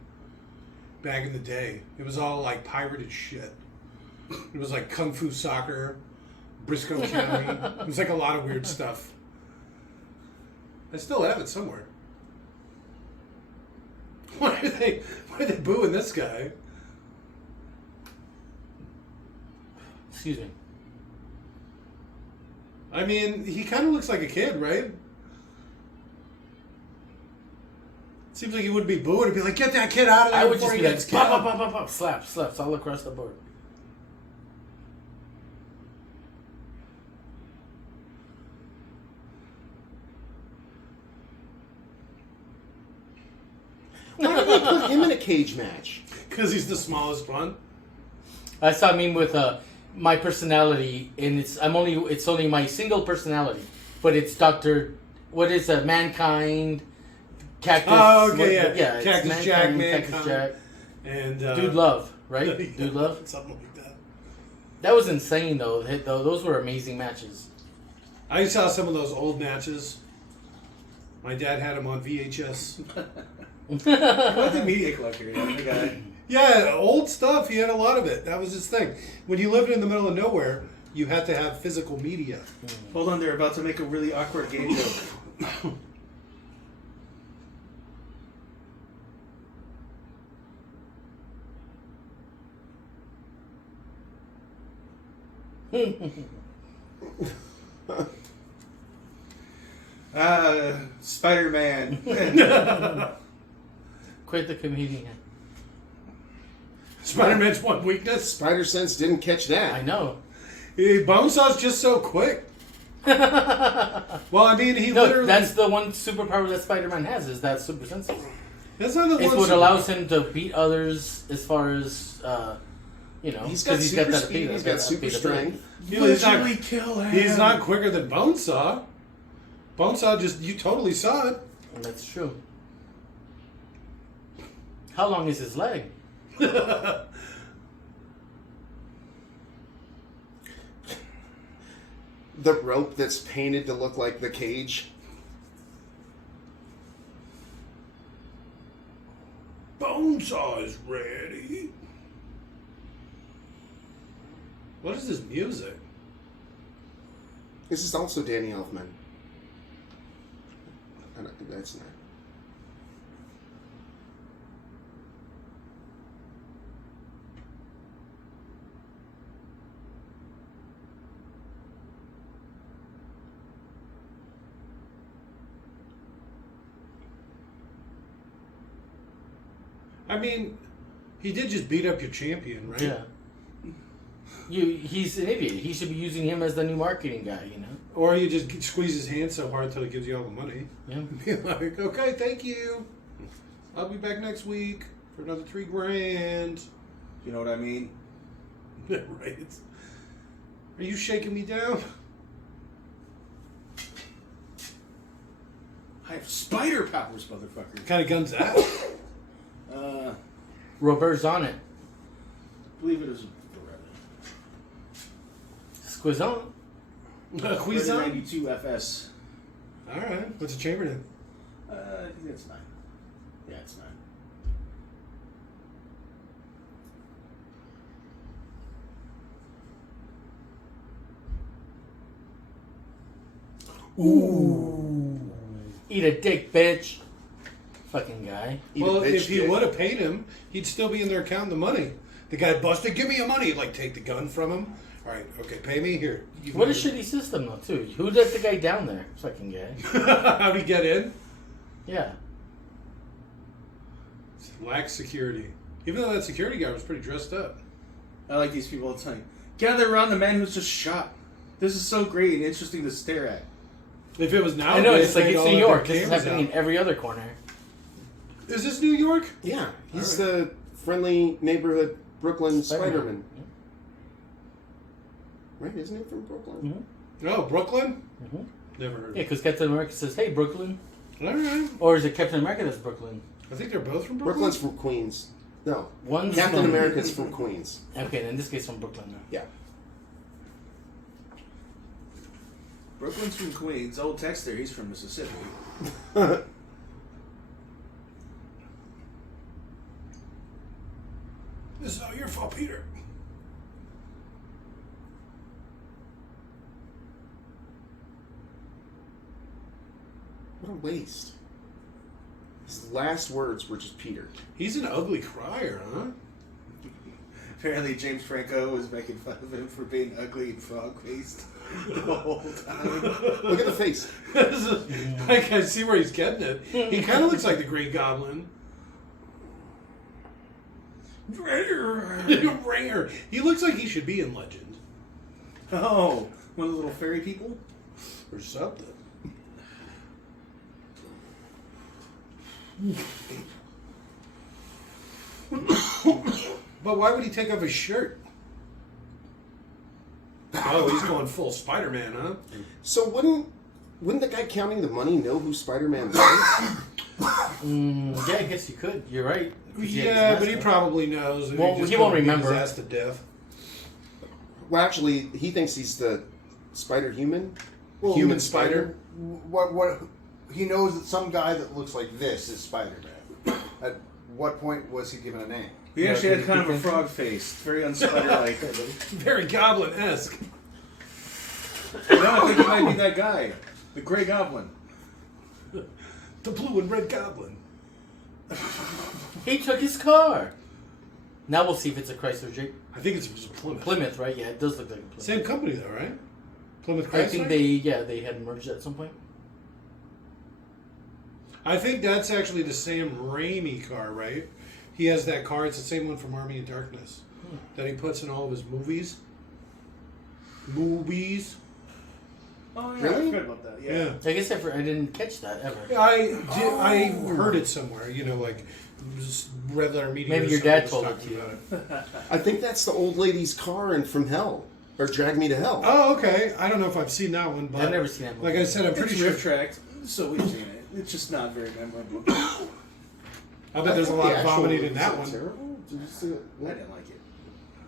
back in the day. It was all like pirated shit. It was like Kung Fu Soccer, Briscoe County. It was like a lot of weird stuff. I still have it somewhere. Why are they booing this guy? Excuse me. I mean, he kind of looks like a kid, right? Seems like he would be booing and be like, "Get that kid out of there!" I would before just he be like, gets pop, killed." pop, pop, pop, pop, slaps all across the board. Why did they put him in a cage match? Because he's the smallest one. I saw a meme with my personality, and it's only my single personality, but it's Dr. What is Mankind, Cactus. Oh, okay, what- yeah. it's Cactus Jack, Cactus Mankind. Jack. And Dude Love, right? yeah, Dude Love. something like that. That was insane, though. Those were amazing matches. I saw some of those old matches. My dad had them on VHS. Quite the media collector, you know, the guy. Yeah, old stuff. He had a lot of it. That was his thing. When you lived in the middle of nowhere, you had to have physical media. Hold on, they're about to make a really awkward game joke. Spider-Man. Quite the comedian. Spider-Man's one weakness. Spider Sense didn't catch that. I know. Bonesaw's just so quick. Well, I mean, he No, literally... that's the one superpower that Spider-Man has, is that super sensitive. That's not the It's one what super- allows him to beat others as far as, you know, He's got 'cause super that speed, he's got super beatability. strength. He's not, Literally kill him. he's not quicker than Bonesaw. Bonesaw just... You totally saw it. That's true. How long is his leg? The rope that's painted to look like the cage. Bonesaw is ready. What is this music? This is also Danny Elfman. That's not. I mean, he did just beat up your champion, right? Yeah. He's an idiot. He should be using him as the new marketing guy, you know? Or you just squeeze his hand so hard till he gives you all the money. Yeah. Be like, okay, thank you. I'll be back next week for another $3,000. You know what I mean? Right. Are you shaking me down? I have spider powers, motherfucker. What kind of gun's that? Robert's on it. I believe it is a Squizon. Cuisin? 92 FS. All right. What's the chamber name? I think it's 9. Yeah, it's 9. Ooh. Eat a dick, bitch. Fucking guy. Well, if he would have paid him, he'd still be in there counting the money. The guy busted, give me your money. Like, take the gun from him. All right, okay, pay me here. What a shitty system, though, too. Who let the guy down there? Fucking guy. How'd he get in? Yeah. Lack security. Even though that security guy was pretty dressed up. I like these people all the time. Gather around the man who's just shot. This is so great and interesting to stare at. If it was now, I know, it's like it's all New of York. their This is cameras happening out. in every other corner. Is this New York? Yeah, he's All right. the friendly neighborhood Brooklyn Spider-Man. Right? Isn't he from Brooklyn? Mm-hmm. Oh, Brooklyn? Mm-hmm. Never heard of Yeah, it. because Captain America says, hey, Brooklyn. All right. Or is it Captain America that's Brooklyn? I think they're both from Brooklyn. Brooklyn's from Queens. No. One's Captain from- America's from Queens. Okay, in this case, from Brooklyn. Now. Yeah. Brooklyn's from Queens. Old Texter, he's from Mississippi. This is all your fault, Peter. What a waste. His last words were just Peter. He's an ugly crier, huh? Apparently, James Franco was making fun of him for being ugly and frog-faced the whole time. Look at the face. I can see where he's getting it. He kind of looks like the Green Goblin. Ringer. He looks like he should be in Legend. Oh, one of the little fairy people? Or something. But why would he take off his shirt? Oh, he's going full Spider-Man, huh? So wouldn't the guy counting the money know who Spider-Man was? Yeah, I guess you could. You're right. 'Cause he had his Yeah, mask but he on. probably knows. and Well, just he won't gonna beat remember. His ass to death. Well, actually, he thinks he's the Spider-Human. Well, Human Spider. What? He knows that some guy that looks like this is Spider-Man. At what point was he given a name? He Yeah, actually had did kind of you a think- frog face. Very unspider-like. Very Goblin-esque. No, I think he might be that guy. The Grey Goblin. The blue and red Goblin. He took his car. Now we'll see if it's a Chrysler Jeep. I think it's Plymouth. Plymouth, right? Yeah, it does look like a Plymouth. Same company though, right? Plymouth I Chrysler? think they had merged at some point. I think that's actually the Sam Raimi car, right? He has that car. It's the same one from Army of Darkness that he puts in all of his movies. Oh, yeah, Really? I forgot about that. Yeah. I guess I didn't catch that ever. I heard it somewhere. You know, like just Red Letter Media. Maybe or your something dad was told it talking to you. about it. I think that's the old lady's car in From Hell. Or Drag Me to Hell. Oh, okay. I don't know if I've seen that one, but I've never seen that movie. Like I said, I'm pretty It's sure. riff-tracked, so we've seen it. It's just not very memorable. I bet there's a thought lot the of actual vomiting in movie that was one. Terrible? Did you see it? I didn't like it.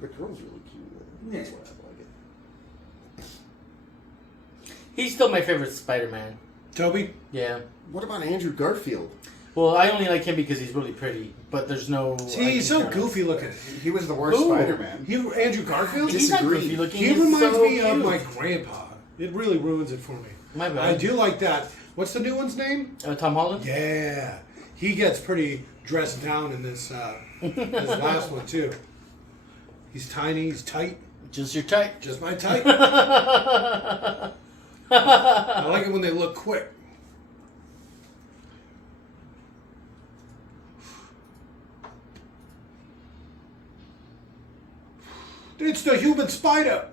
The girl's really cute. Yeah. That's why I like it. He's still my favorite Spider-Man. Toby? Yeah. What about Andrew Garfield? Well, I only like him because he's really pretty, but there's no... See, he's so goofy looking. He was the worst Ooh. Spider-Man. Andrew Garfield? He's not Disagree. goofy looking. He He's reminds so me of cute. my grandpa. It really ruins it for me. My bad. I do like that. What's the new one's name? Tom Holland? Yeah. He gets pretty dressed down in this this last one, too. He's tiny, he's tight. Just your type. Just my type. I like it when they look quick. It's the human spider.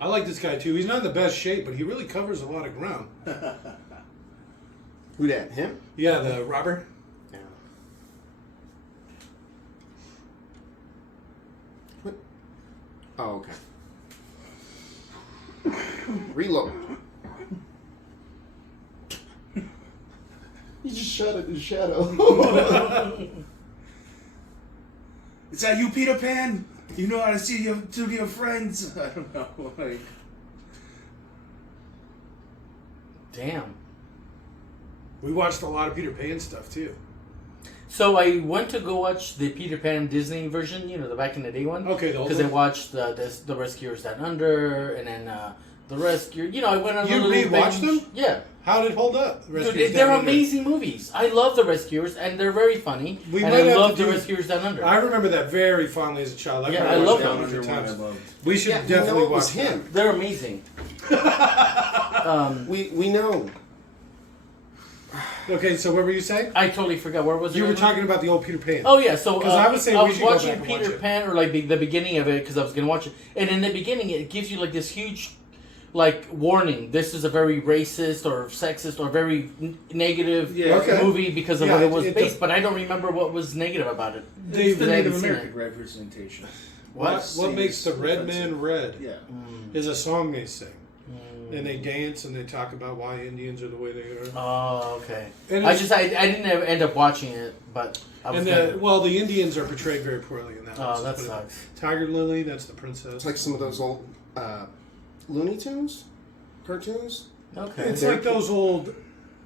I like this guy too. He's not in the best shape, but he really covers a lot of ground. Who that? Him? Yeah, the robber. Yeah. What? Oh, okay. Reload. You just shot at his shadow. Is that you, Peter Pan? You know how to see to your friends. I don't know. Like, Damn. We watched a lot of Peter Pan stuff too. So I went to go watch the Peter Pan Disney version, the back in the day one. Okay, the old because I one. watched the Rescuers Down Under, and then the Rescue. I went on a You little rewatched binge. them? Yeah. How did it hold up? Dude, Rescuers they're Down Under. amazing movies. I love the Rescuers, and they're very funny. We and might I have love to the do- Rescuers Down Under. I remember that very fondly as a child. Yeah, probably I watched love it them. 100 times. I loved. We should Yeah, definitely it was watch that. him. They're amazing. We know. Okay, so what were you saying? I totally forgot. Where was it? You were again? talking about the old Peter Pan. Oh yeah, so 'Cause I was saying we should go watching back and watch Peter it. Pan, or like the beginning of it, because I was gonna watch it, and in the beginning it gives you like this huge, warning. This is a very racist or sexist or very negative Okay. movie because of Yeah, what it was it based. does- but I don't remember what was negative about it. They- It's the I haven't Native seen American it. representation. What makes the red man red Yeah. is a song they sing. And they dance and they talk about why Indians are the way they are. Oh, okay. And I it's- didn't end up watching it, but I was. And the Indians are portrayed very poorly in that. Oh, one. that So sucks. Tiger Lily, that's the princess. It's like some of those old Looney Tunes cartoons. Okay. It's like those old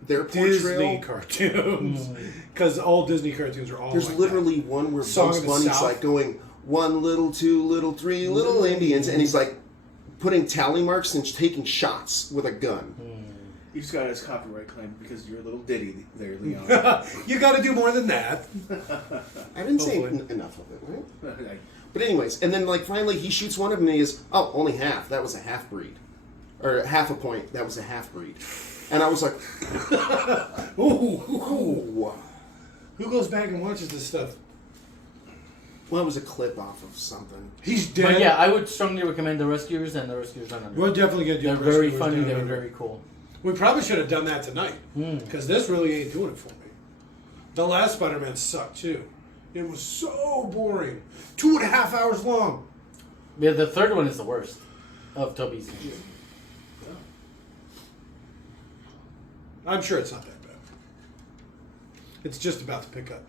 Their Disney portrayal. cartoons, because all Disney cartoons are all. There's like literally one where Song Bugs of the Bunny's South. like going 1 little, 2 little, 3 little Indians, and he's like putting tally marks and taking shots with a gun. You just got his copyright claim because you're a little ditty there, Leon. that. You got to do more than that. I didn't say Hopefully. enough of it, right? But anyways, and then finally he shoots one of them and he is, oh, only half. That was a half breed. Or half a point. That was a half breed. And I was like, Ooh. oh. Who goes back and watches this stuff? Well, it was a clip off of something. He's dead. But yeah, I would strongly recommend the Rescuers and the Rescuers Down Under. We're definitely gonna do. They're the very Rescuers funny. Down They're Under. very cool. We probably should have done that tonight, because this really ain't doing it for me. The last Spider-Man sucked too. It was so boring. 2.5 hours long. Yeah, the third one is the worst of Tobey's. I'm sure it's not that bad. It's just about to pick up.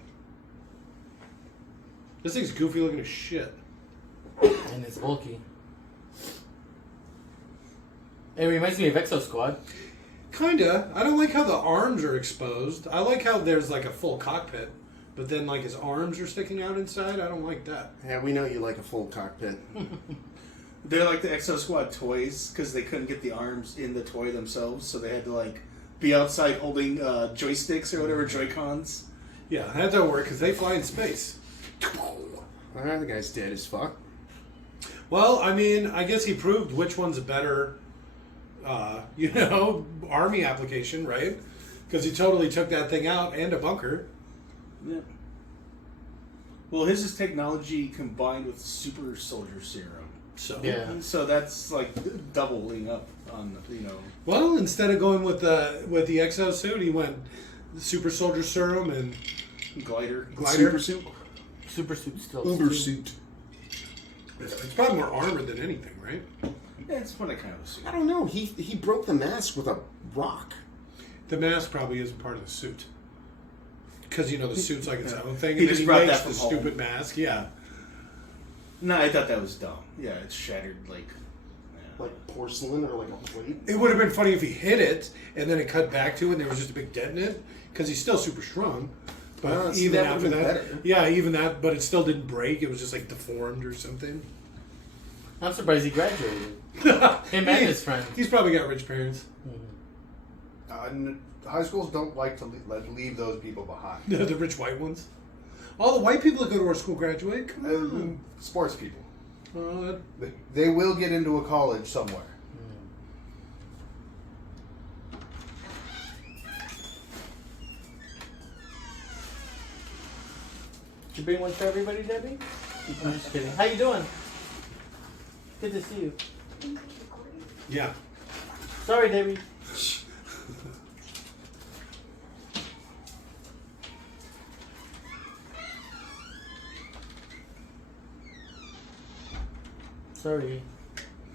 This thing's goofy looking as shit. And it's bulky. It reminds me of Exo Squad. Kinda. I don't like how the arms are exposed. I like how there's like a full cockpit, but then like his arms are sticking out inside. I don't like that. Yeah, we know you like a full cockpit. They're like the Exo Squad toys because they couldn't get the arms in the toy themselves, so they had to be outside holding joysticks or whatever, Joy-Cons. Yeah, that don't work because they fly in space. The guy's dead as fuck. Well, I mean, I guess he proved which one's a better, army application, right? Because he totally took that thing out and a bunker. Yeah. Well, his is technology combined with super soldier serum. So Yeah. So that's like doubling up on Well, instead of going with the exosuit, he went super soldier serum and glider. Super suit. Super Suit still. Uber suit. it's probably more armored than anything, right? Yeah, it's what I kind of assume. I don't know. He broke the mask with a rock. The mask probably isn't part of the suit. Because, the suit's like its own thing. He And just then brought makes that the from home. stupid mask. Yeah. No, I thought that was dumb. Yeah, it's shattered like. Like porcelain or like a plate. It would have been funny if he hit it and then it cut back to it and there was just a big dent in it. Because he's still super strong. But See, even that after would've been that. better. Yeah, even that. But it still didn't break. It was just like deformed or something. I'm surprised he graduated. Him and his friend. He's probably got rich parents. High schools don't like to leave those people behind. The rich white ones. All the white people that go to our school graduate. Come on. Sports people. Uh, They will get into a college somewhere. Did you bring one for everybody, Debbie? I'm just kidding. How you doing? Good to see you. yeah. Sorry, Debbie. Sorry.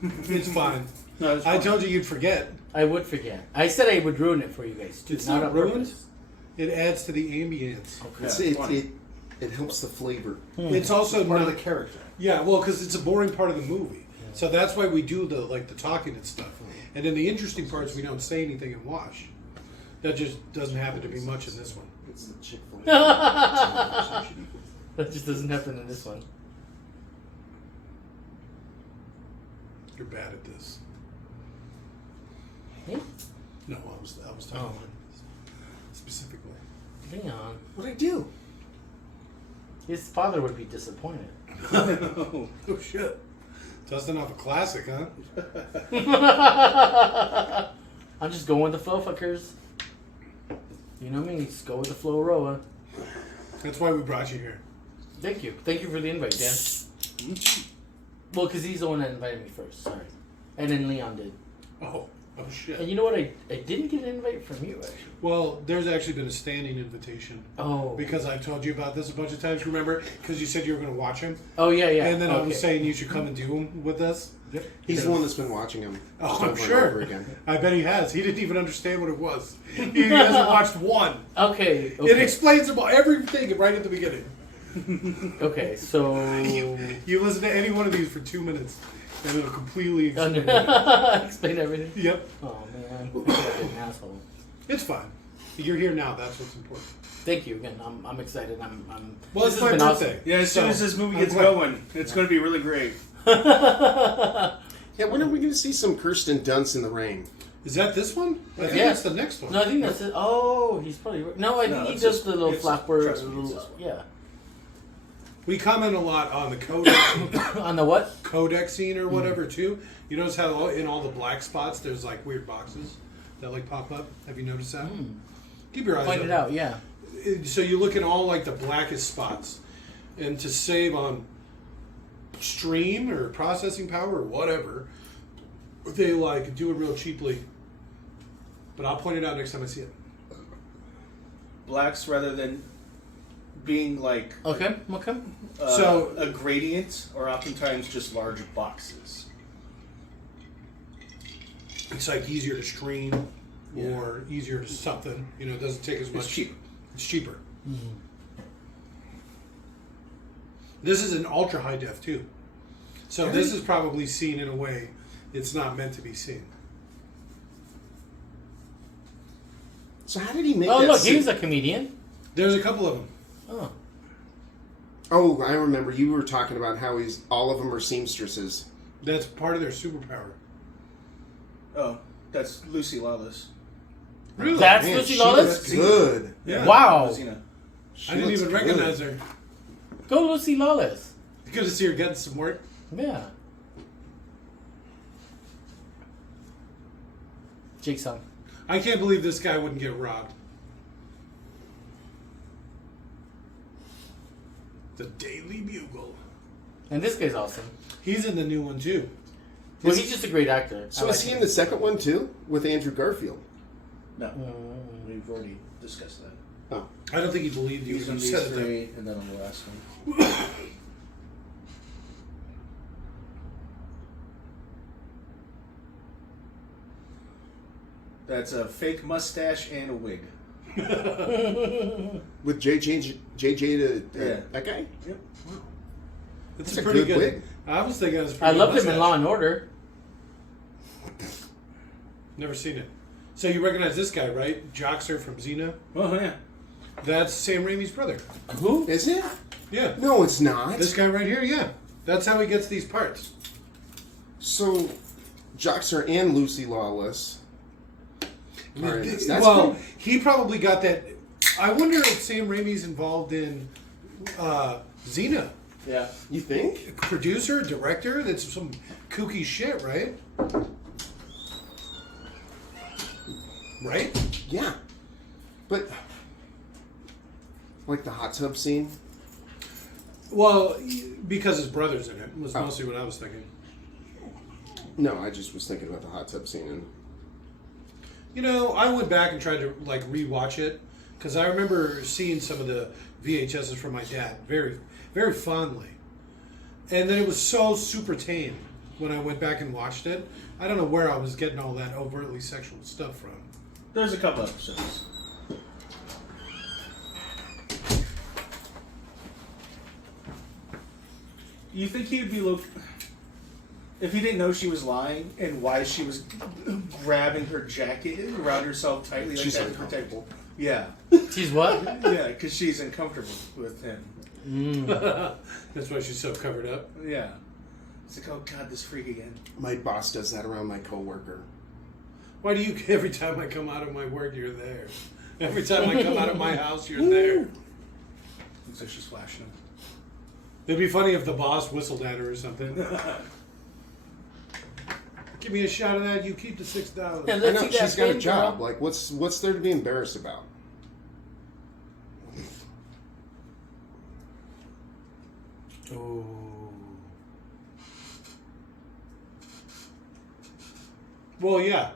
It's fine. No, it's I fine. told you you'd forget. I would forget. I said I would ruin it for you guys too. It's not not on ruined. purpose. It adds to the ambience. It's, Yeah, it, funny. it helps the flavor. It's also Part not of the character. Yeah, well, because it's a boring part of the movie, so that's why we do the talking and stuff. And then the interesting parts we don't say anything and watch. That just doesn't happen to be much in this one. It's the Chick-fil-A. That just doesn't happen in this one. You're bad at this. Me? No, I was talking about specifically. Leon. What'd I do? His father would be disappointed. Oh shit! Dusting off a classic, huh? I'm just going with the flow, fuckers. You know me, just go with the flow, Roa. That's why we brought you here. Thank you. Thank you for the invite, Dan. Well, because he's the one that invited me first, sorry. And then Leon did. Oh shit! And you know what? I didn't get an invite from you, actually. Well, there's actually been a standing invitation. Oh. Because I've told you about this a bunch of times, remember? Because you said you were going to watch him. Oh, yeah. And then I was Okay. saying you should come and do him with us. Yep. He's the one that's been watching him. Oh, just I'm over and sure. over again. I bet he has. He didn't even understand what it was. He hasn't watched one. Okay. It explains about everything right at the beginning. Okay, so... You listen to any one of these for 2 minutes, and it'll completely explain it. Explain everything? Yep. Oh, man. I feel like an asshole. It's fine. You're here now. That's what's important. Thank you again. I'm excited. I'm Well, this it's has my been birthday. Yeah, as soon So, as this movie I'm gets glad- going, it's going to be really great. awesome. Yeah, when are we going to see some Kirsten Dunst in the rain? Is that this one? I think Yeah. that's the next one. No, I think that's it. Oh, he's probably... No, I No, think he it's does just- the little it's- flapper... trust me, little, it's this one. yeah. We comment a lot on the codex, On the what? codex scene or whatever, too. You notice how in all the black spots there's like weird boxes that like pop up? Have you noticed that? Keep your eyes Point open. it out, yeah. So you look at all like the blackest spots, and to save on stream or processing power or whatever, they like do it real cheaply. But I'll point it out next time I see it. Blacks rather than being like Okay. So- a gradient, or oftentimes just large boxes. It's like easier to stream or easier to something. You know, it doesn't take as much. It's cheap. It's cheaper. This is an ultra high def too. So this is probably seen in a way it's not meant to be seen. So how did he make Oh, that look, scene? he's a comedian. There's a couple of them. Oh. Oh, I remember. You were talking about how all of them are seamstresses. That's part of their superpower. Oh, that's Lucy Lawless. Really? That's Man, Lucy she Lawless? looks good. Yeah. Wow. Xena. She I didn't looks even good. recognize her. Go Lucy Lawless. Good to see her getting some work. Yeah. Jigsaw. I can't believe this guy wouldn't get robbed. The Daily Bugle. And this guy's awesome. He's in the new one too. Well, he's just a great actor. So I is like he him. in the second one too with Andrew Garfield? No, we've already discussed that. Oh, I don't think he believed you He's when on you these said that. three, and then on the last one. That's a fake mustache and a wig. with JJ to Yeah. that guy. Yep. It's That's a a pretty good good. wig. I was thinking it was I pretty loved him in mustache. Law and Order. Never seen it. So you recognize this guy, right? Joxer from Xena. Oh yeah. That's Sam Raimi's brother. Who? Is it? Yeah. No, it's not. This guy right here, yeah. That's how he gets these parts. So, Joxer and Lucy Lawless. All right, that's well, pretty- he probably got that. I wonder if Sam Raimi's involved in Xena. Yeah. You think? Producer, director, that's some kooky shit, right? Right? Yeah. But like the hot tub scene. Well, because his brother's in it was Oh. mostly what I was thinking. No, I just was thinking about the hot tub scene. And You know, I went back and tried to like rewatch it because I remember seeing some of the VHSs from my dad very, very fondly, and then it was so super tame when I went back and watched it. I don't know where I was getting all that overtly sexual stuff from. There's a couple episodes. You think he'd be If he didn't know she was lying and why she was grabbing her jacket around herself tightly like She's that to protect. uncomfortable. Yeah, She's what? yeah, because she's uncomfortable with him. That's why she's so covered up. Yeah, it's like, oh god, this freak again. My boss does that around my coworker. Why do you? Every time I come out of my work, you're there. Every time I come out of my house, you're there. Looks like she's flashing him. It'd be funny if the boss whistled at her or something. Give me a shot of that. You keep the $6. Yeah, I let's know, see that she's got a pin, job. girl. Like, what's there to be embarrassed about? Oh. Well, yeah,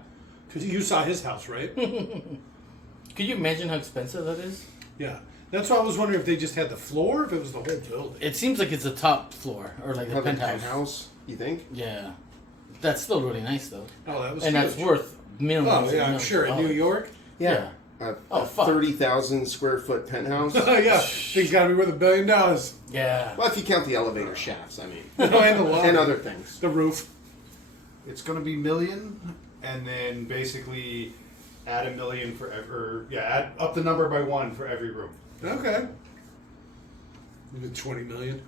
because you saw his house, right? Could you imagine how expensive that is? Yeah. That's why I was wondering if they just had the floor, or if it was the whole building. It seems like it's a top floor or like a Have a penthouse. penthouse, you think? Yeah, that's still really nice though, Oh, that was and that's huge. worth millions. Oh, and yeah, I'm millions sure. of In New dollars. York? Yeah. A fuck. 30,000 square foot penthouse. Oh, yeah. Thing's got to be worth $1 billion. Yeah. Well, if you count the elevator shafts, I mean, And the lobby. and other things. The roof. It's going to be million, and then basically add $1 million for add up the number by 1 for every room. Okay. Maybe 20 million.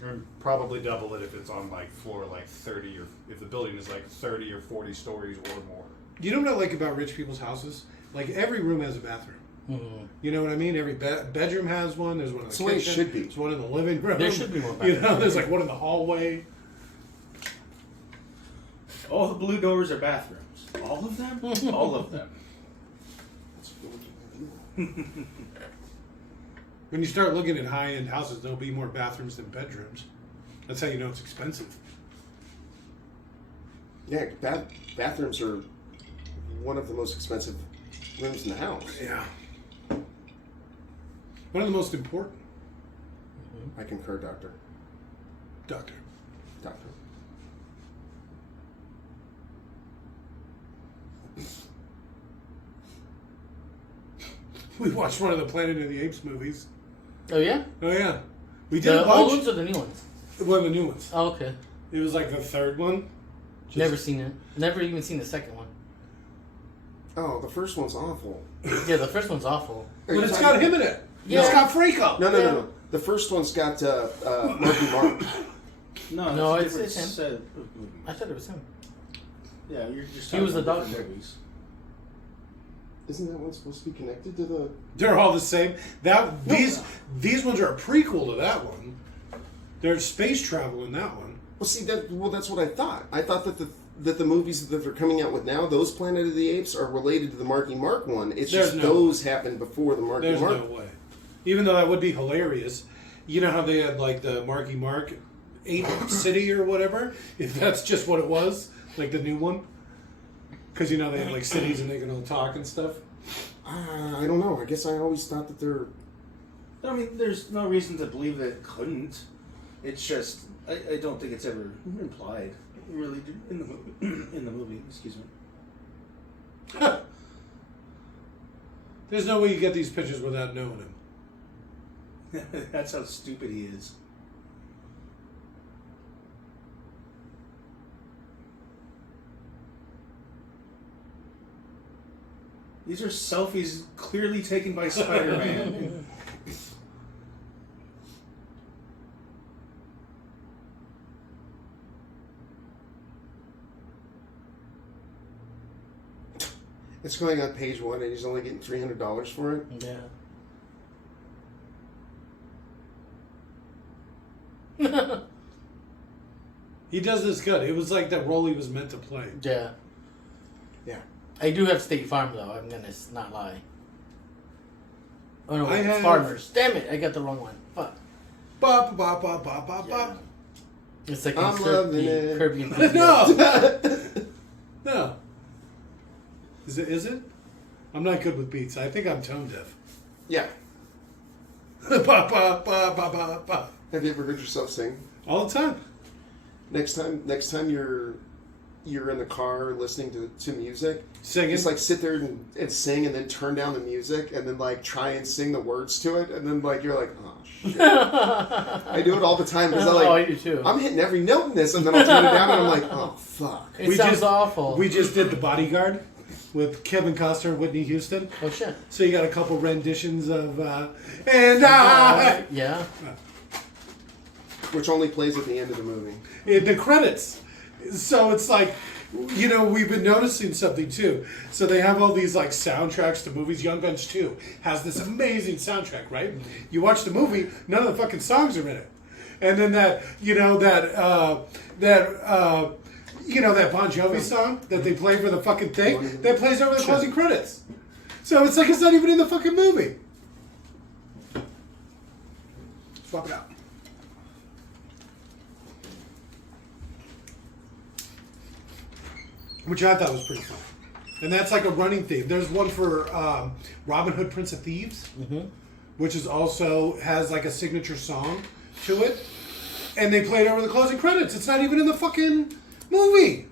Or probably double it if it's on like floor like 30, or if the building is like 30 or 40 stories or more. You know what I like about rich people's houses? Like, every room has a bathroom. Mhm. You know what I mean? Every bedroom has one. There's one in the That's the way it kitchen. should be. There's one in the living room. There should be more You know, bathrooms. there's like one in the hallway. All the blue doors are bathrooms. All of them? All of them. When you start looking at high-end houses, there'll be more bathrooms than bedrooms. That's how you know it's expensive. Yeah, bathrooms are one of the most expensive rooms in the house. Yeah. One of the most important. I concur, Doctor. Doctor. Doctor. We watched one of the Planet of the Apes movies. Oh yeah. Oh, yeah. We did The a bunch. old ones or the new ones? One of the new ones. Oh, okay. It was like the third one. Never seen it. Never even seen the second one. Oh, the first one's awful. Yeah, the first one's awful. Are But you it's talking- got him in it. Yeah. It's got Franco. No. The first one's got Marky Mark. No, it's different him. set of movies. I thought it was him. Yeah, you're just He talking was the about different doctor. movies. Isn't that one supposed to be connected to the? They're all the same. These ones are a prequel to that one. There's space travel in that one. Well, see that's what I thought. I thought that the movies that they're coming out with now, those Planet of the Apes, are related to the Marky Mark one. It's There's just no those happened before the Marky There's Mark. no way. Even though that would be hilarious. You know how they had like the Marky Mark Ape City or whatever? If that's just what it was, like the new one. Because you know they have like cities and they can all talk and stuff. I don't know. I guess I always thought that they're. I mean, there's no reason to believe that it couldn't. It's just, I don't think it's ever implied, really, in the movie. In the movie, excuse me. There's no way you get these pictures without knowing him. That's how stupid he is. These are selfies clearly taken by Spider-Man. It's going on page 1, and he's only getting $300 for it. Yeah. He does this good. It was like that role he was meant to play. Yeah. Yeah. I do have State Farm though. I'm gonna not lie. Oh no, I it's have- Farmers. Damn it! I got the wrong one. Fuck. Bop, bop, bop, bop, bop, Yeah. bop. It's like I'm insert loving the it. Kirby and No! No. Is it? I'm not good with beats. I think I'm tone deaf. Yeah. Bop, bop, bop, bop, bop, bop. Have you ever heard yourself sing? All the time. Next time you're you're in the car listening to music. Singing. Just like sit there and sing, and then turn down the music, and then like try and sing the words to it, and then like you're like, oh shit. I do it all the time because I do too. I'm hitting every note in this, and then I'll turn it down, and I'm like, oh fuck. It sounds awful. We just did The Bodyguard with Kevin Costner and Whitney Houston. Oh shit. So you got a couple renditions of yeah. Which only plays at the end of the movie. In the credits. So it's like, you know, we've been noticing something too. So they have all these like soundtracks to movies. Young Guns 2 has this amazing soundtrack, right? You watch the movie, none of the fucking songs are in it. And then that Bon Jovi song that they play for the fucking thing, that plays over the closing credits. So it's like it's not even in the fucking movie. Swap it out. Which I thought was pretty fun. And that's like a running theme. There's one for Robin Hood, Prince of Thieves, which is also has like a signature song to it. And they play it over the closing credits. It's not even in the fucking movie.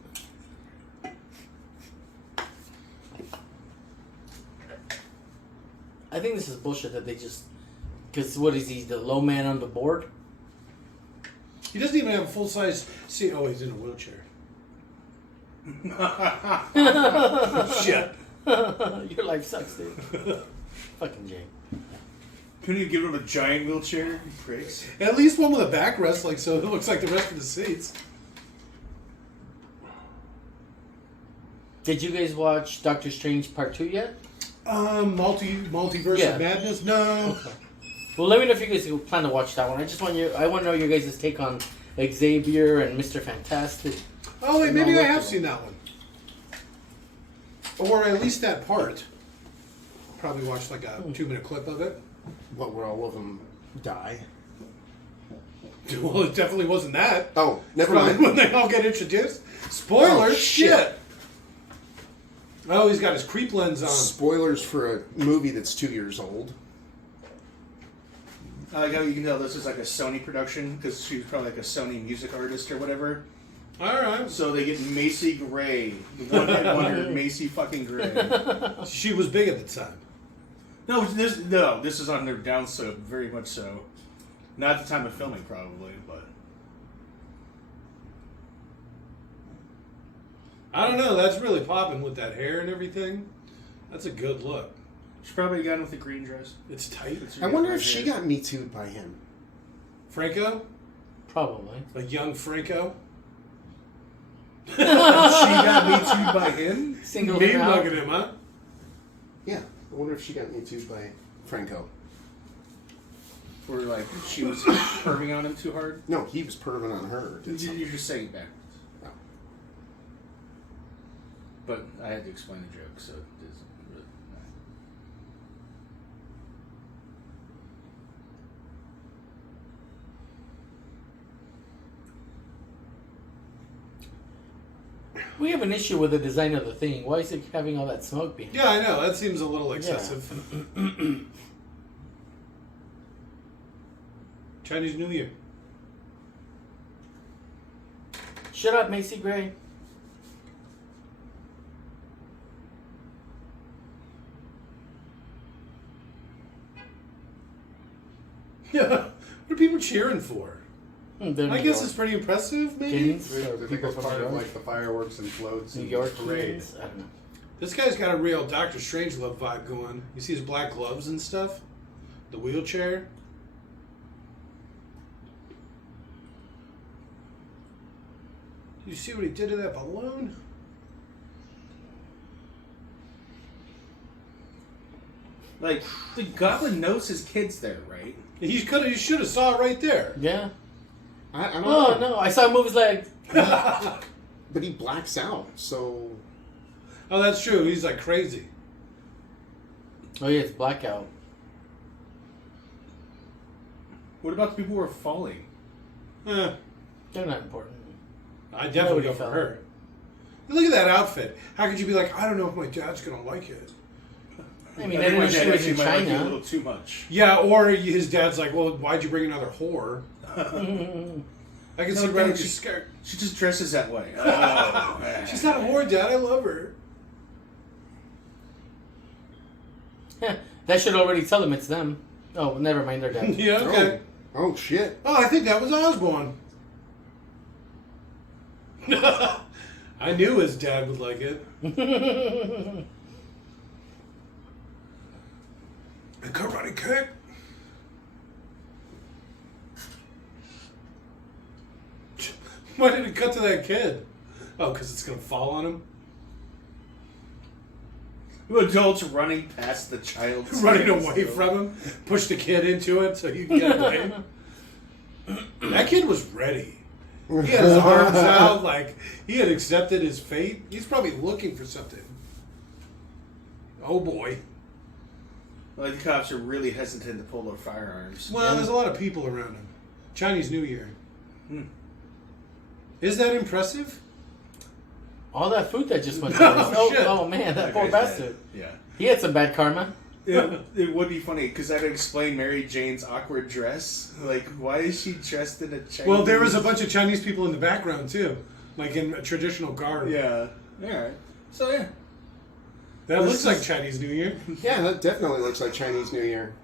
I think this is bullshit that they just... Because what is he, the low man on the board? He doesn't even have a full-size seat. Oh, he's in a wheelchair. Shit. Your life sucks, dude. Fucking Jay. Couldn't you give him a giant wheelchair? You pricks. At least one with a backrest, like so it looks like the rest of the seats. Did you guys watch Doctor Strange Part 2 yet? Multiverse of Madness? No. Okay. Well, let me know if you guys plan to watch that one. I want to know your guys' take on Xavier and Mr. Fantastic. Oh, wait, maybe I have seen that one. Or at least that part. Probably watched like a 2-minute clip of it. What, where all of them die? Well, it definitely wasn't that. Oh, never Probably mind. when they all get introduced. Spoilers? Oh, shit. Oh, he's got his creep lens on. Spoilers for a movie that's 2 years old. I like how you can tell this is like a Sony production because she was probably like a Sony music artist or whatever. All right. So they get Macy Gray, the one-hit wonder Macy fucking Gray. She was big at the time. No, this is on their downslope, very much so. Not at the time of filming, probably, but I don't know. That's really popping with that hair and everything. That's a good look. she probably got in with the green dress. It's tight. I wonder if she got Me Too'd by him. Franco? Probably. A young Franco? She got Me Too'd by him? Single Me him out. mugging him, huh? Yeah. I wonder if she got Me Too'd by Franco. Or like she was perving on him too hard? No, he was perving on her. You're just saying it backwards. No. But I had to explain the joke, so it isn't really. We have an issue with the design of the thing. Why is it having all that smoke behind it? Yeah, I know. That seems a little excessive. Chinese New Year. Shut up, Macy Gray. Yeah. What are people cheering for? They're I New guess York. it's pretty impressive, maybe. Kittens, I or think people it's from part New of York. like the fireworks and floats New and York parade. kittens? I don't know. This guy's got a real Dr. Strangelove vibe going. You see his black gloves and stuff? The wheelchair? You see what he did to that balloon? Like, the goblin knows his kid's there, right? He should have saw it right there. Yeah. I don't Oh, know. no. I saw movies like... But he blacks out, so... Oh, that's true. He's like crazy. Oh, yeah, it's blackout. What about the people who are falling? Eh, They're not important. I definitely Nobody go for fell. her. Look at that outfit. How could you be like, I don't know if my dad's going to like it? I mean, I I think didn't my know she dad was in actually might like you a China. little too much. Yeah, or his dad's like, well, why'd you bring another whore? I can No, see right damn, up your skirt. She just dresses that way. Oh, She's not a whore, Dad. I love her. That should already tell them it's them. Oh, never mind, they're dead. Yeah, okay. Oh shit. Oh, I think that was Osborne. I knew his dad would like it. A karate kick. Why did it cut to that kid? Oh, because it's going to fall on him? Adults running past the child. Running away from him. Push the kid into it so you can get away. That kid was ready. He had his arms out like he had accepted his fate. He's probably looking for something. Oh boy. Like the cops are really hesitant to pull their firearms. Well, there's a lot of people around him. Chinese New Year. Is that impressive? All that food that just went Oh, shit. Oh man, that That poor guy's bastard. dead. Yeah. He had some bad karma. It would be funny because that'd explain Mary Jane's awkward dress. Like, why is she dressed in a Chinese? Well, there was a bunch of Chinese people in the background too, like in a traditional garb. Yeah. Alright. So, yeah. That looks like Chinese New Year. Yeah, that definitely looks like Chinese New Year.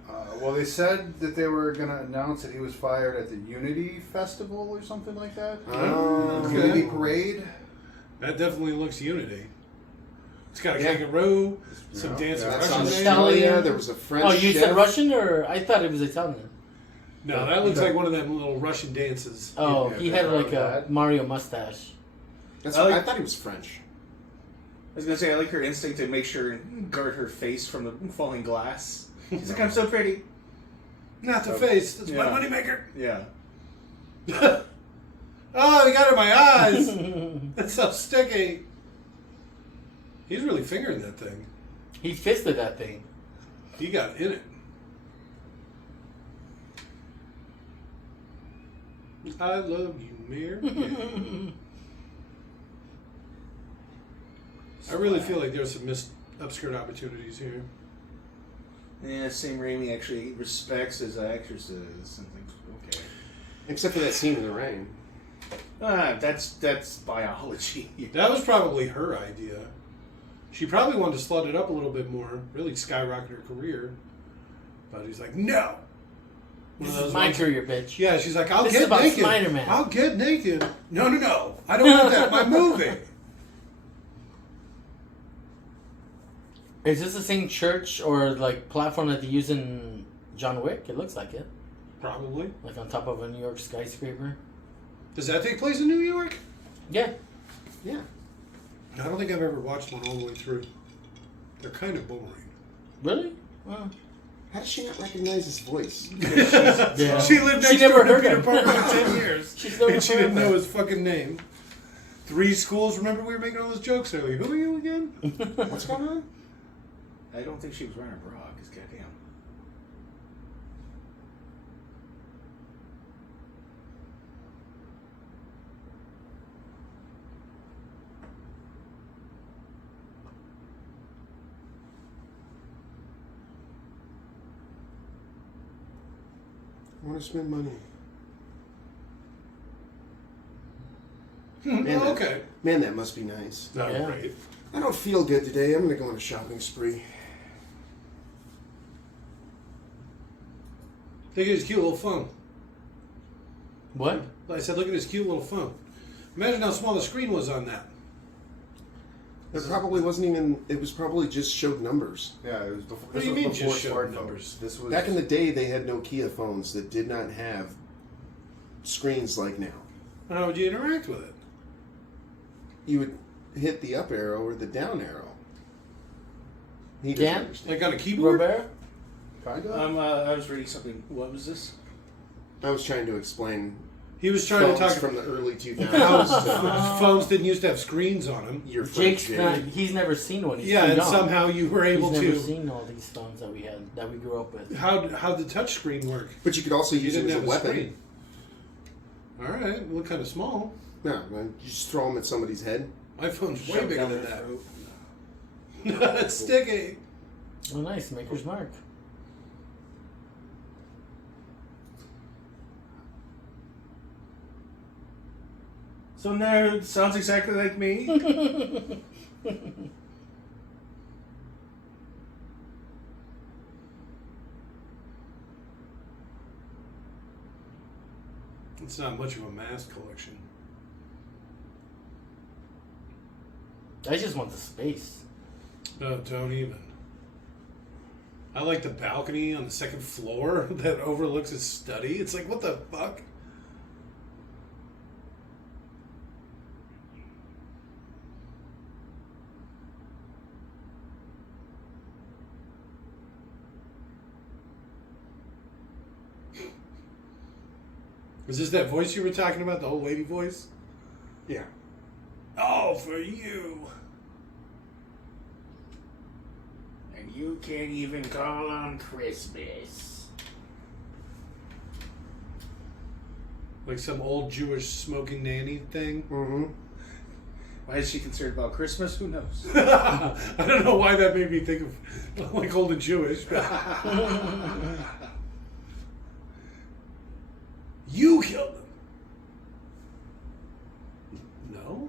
Well, they said that they were going to announce that he was fired at the Unity Festival or something like that. Oh, Unity Parade. That definitely looks Unity. It's got a Yeah. kangaroo, some Yeah. dancing That's Russian Australia. lady. Stallion. There was a French Oh, you chef. said Russian, or I thought it was Italian. No, that looks like one of them little Russian dances. Oh, Yeah, he had like a that. Mario mustache. That's I like- I thought he was French. I was gonna say, I like her instinct to make sure and guard her face from the falling glass. She's like, I'm so pretty. Not the face. That's my Yeah. moneymaker. Yeah. Oh, they got it in my eyes. That's so sticky. He's really fingering that thing. He fisted that thing. He got in it. I love you, Mayor. I really feel like there's some missed upskirt opportunities here. Yeah, Sam Raimi actually respects his actresses and thinks, okay. Except for that scene in the rain. That's biology. That was probably her idea. She probably wanted to slut it up a little bit more, really skyrocket her career. But he's like, no. One of This those is my ones- career, bitch. Yeah, she's like, I'll This is get about naked. Spider-Man. I'll get naked. No. I don't want that in my movie. Is this the same church or like platform that they use in John Wick? It looks like it. Probably. Like on top of a New York skyscraper. Does that take place in New York? Yeah. Yeah. I don't think I've ever watched one all the way through. They're kind of boring. Really? Well, How does she not recognize his voice? yeah. She lived She next never door to heard Peter him. Parker for 10 years. She's never and she heard didn't him. know his fucking name. 3 schools. Remember we were making all those jokes earlier. Who are you again? What's going on? I don't think she was wearing a bra, because goddamn. I want to spend money. Oh, okay. Man, that must be nice. Not Yeah. great. I don't feel good today. I'm going to go on a shopping spree. Look at his cute little phone. What? I said, look at his cute little phone. Imagine how small the screen was on that. It probably wasn't even. It was probably just showed numbers. Yeah, it was before. What This do you was mean before just showed smartphones. numbers? This was Back in the day, they had Nokia phones that did not have screens like now. How would you interact with it? You would hit the up arrow or the down arrow. He doesn't Dan? understand. Like on a keyboard? Robert? kind of. I was reading something. What was this? I was trying to explain He was trying to phones talk from the early 2000s how phones didn't used to have screens on them. to your Jake's French not, Jake. he's never seen one. He's Yeah, too and young. somehow you were able He's never to. seen all these phones that we had, that we grew up with. How'd the touch screen work? But you could also You use it didn't as a have a weapon. screen. All right, look kind of small. No, man, you just throw them at somebody's head. My phone's way Shove bigger down than their that. throat. It's sticky. Oh, nice. Maker's Mark. So now it sounds exactly like me. It's not much of a mask collection. I just want the space. No, don't even. I like the balcony on the second floor that overlooks his study. It's like, what the fuck? Is this that voice you were talking about, the old lady voice? Yeah. Oh, for you. And you can't even call on Christmas. Like some old Jewish smoking nanny thing. Mm-hmm. Why is she concerned about Christmas? Who knows? I don't know why that made me think of like old and Jewish. You killed him. No.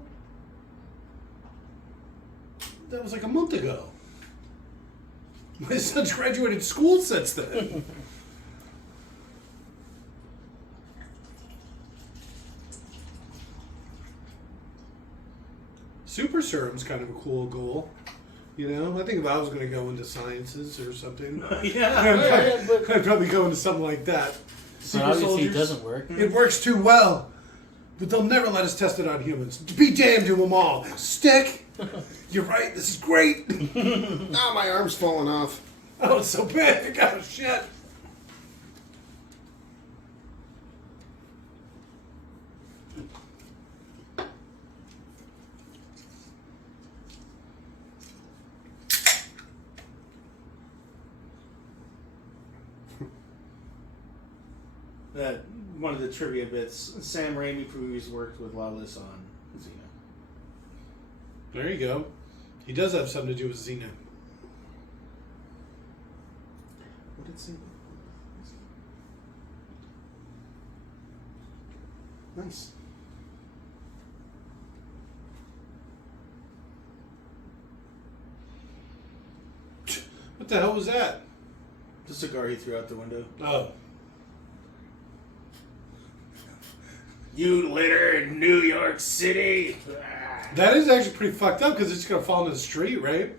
That was like a month ago. My son's graduated school since then. Super serum's kind of a cool goal. You know, I think if I was going to go into sciences or something, Yeah. I'd probably go into something like that. But Super obviously soldiers. it doesn't work. It works too well, but they'll never let us test it on humans. Be damned to them all. Stick. You're right. This is great. Ah, my arm's falling off. Oh, it's so big. Oh shit. That one of the trivia bits. Sam Raimi previously worked with Lawless on Xena. There you go. He does have something to do with Xena. What did it say? Nice. What the hell was that? The cigar he threw out the window. Oh. You litter in New York City. That is actually pretty fucked up because it's going to fall into the street, right?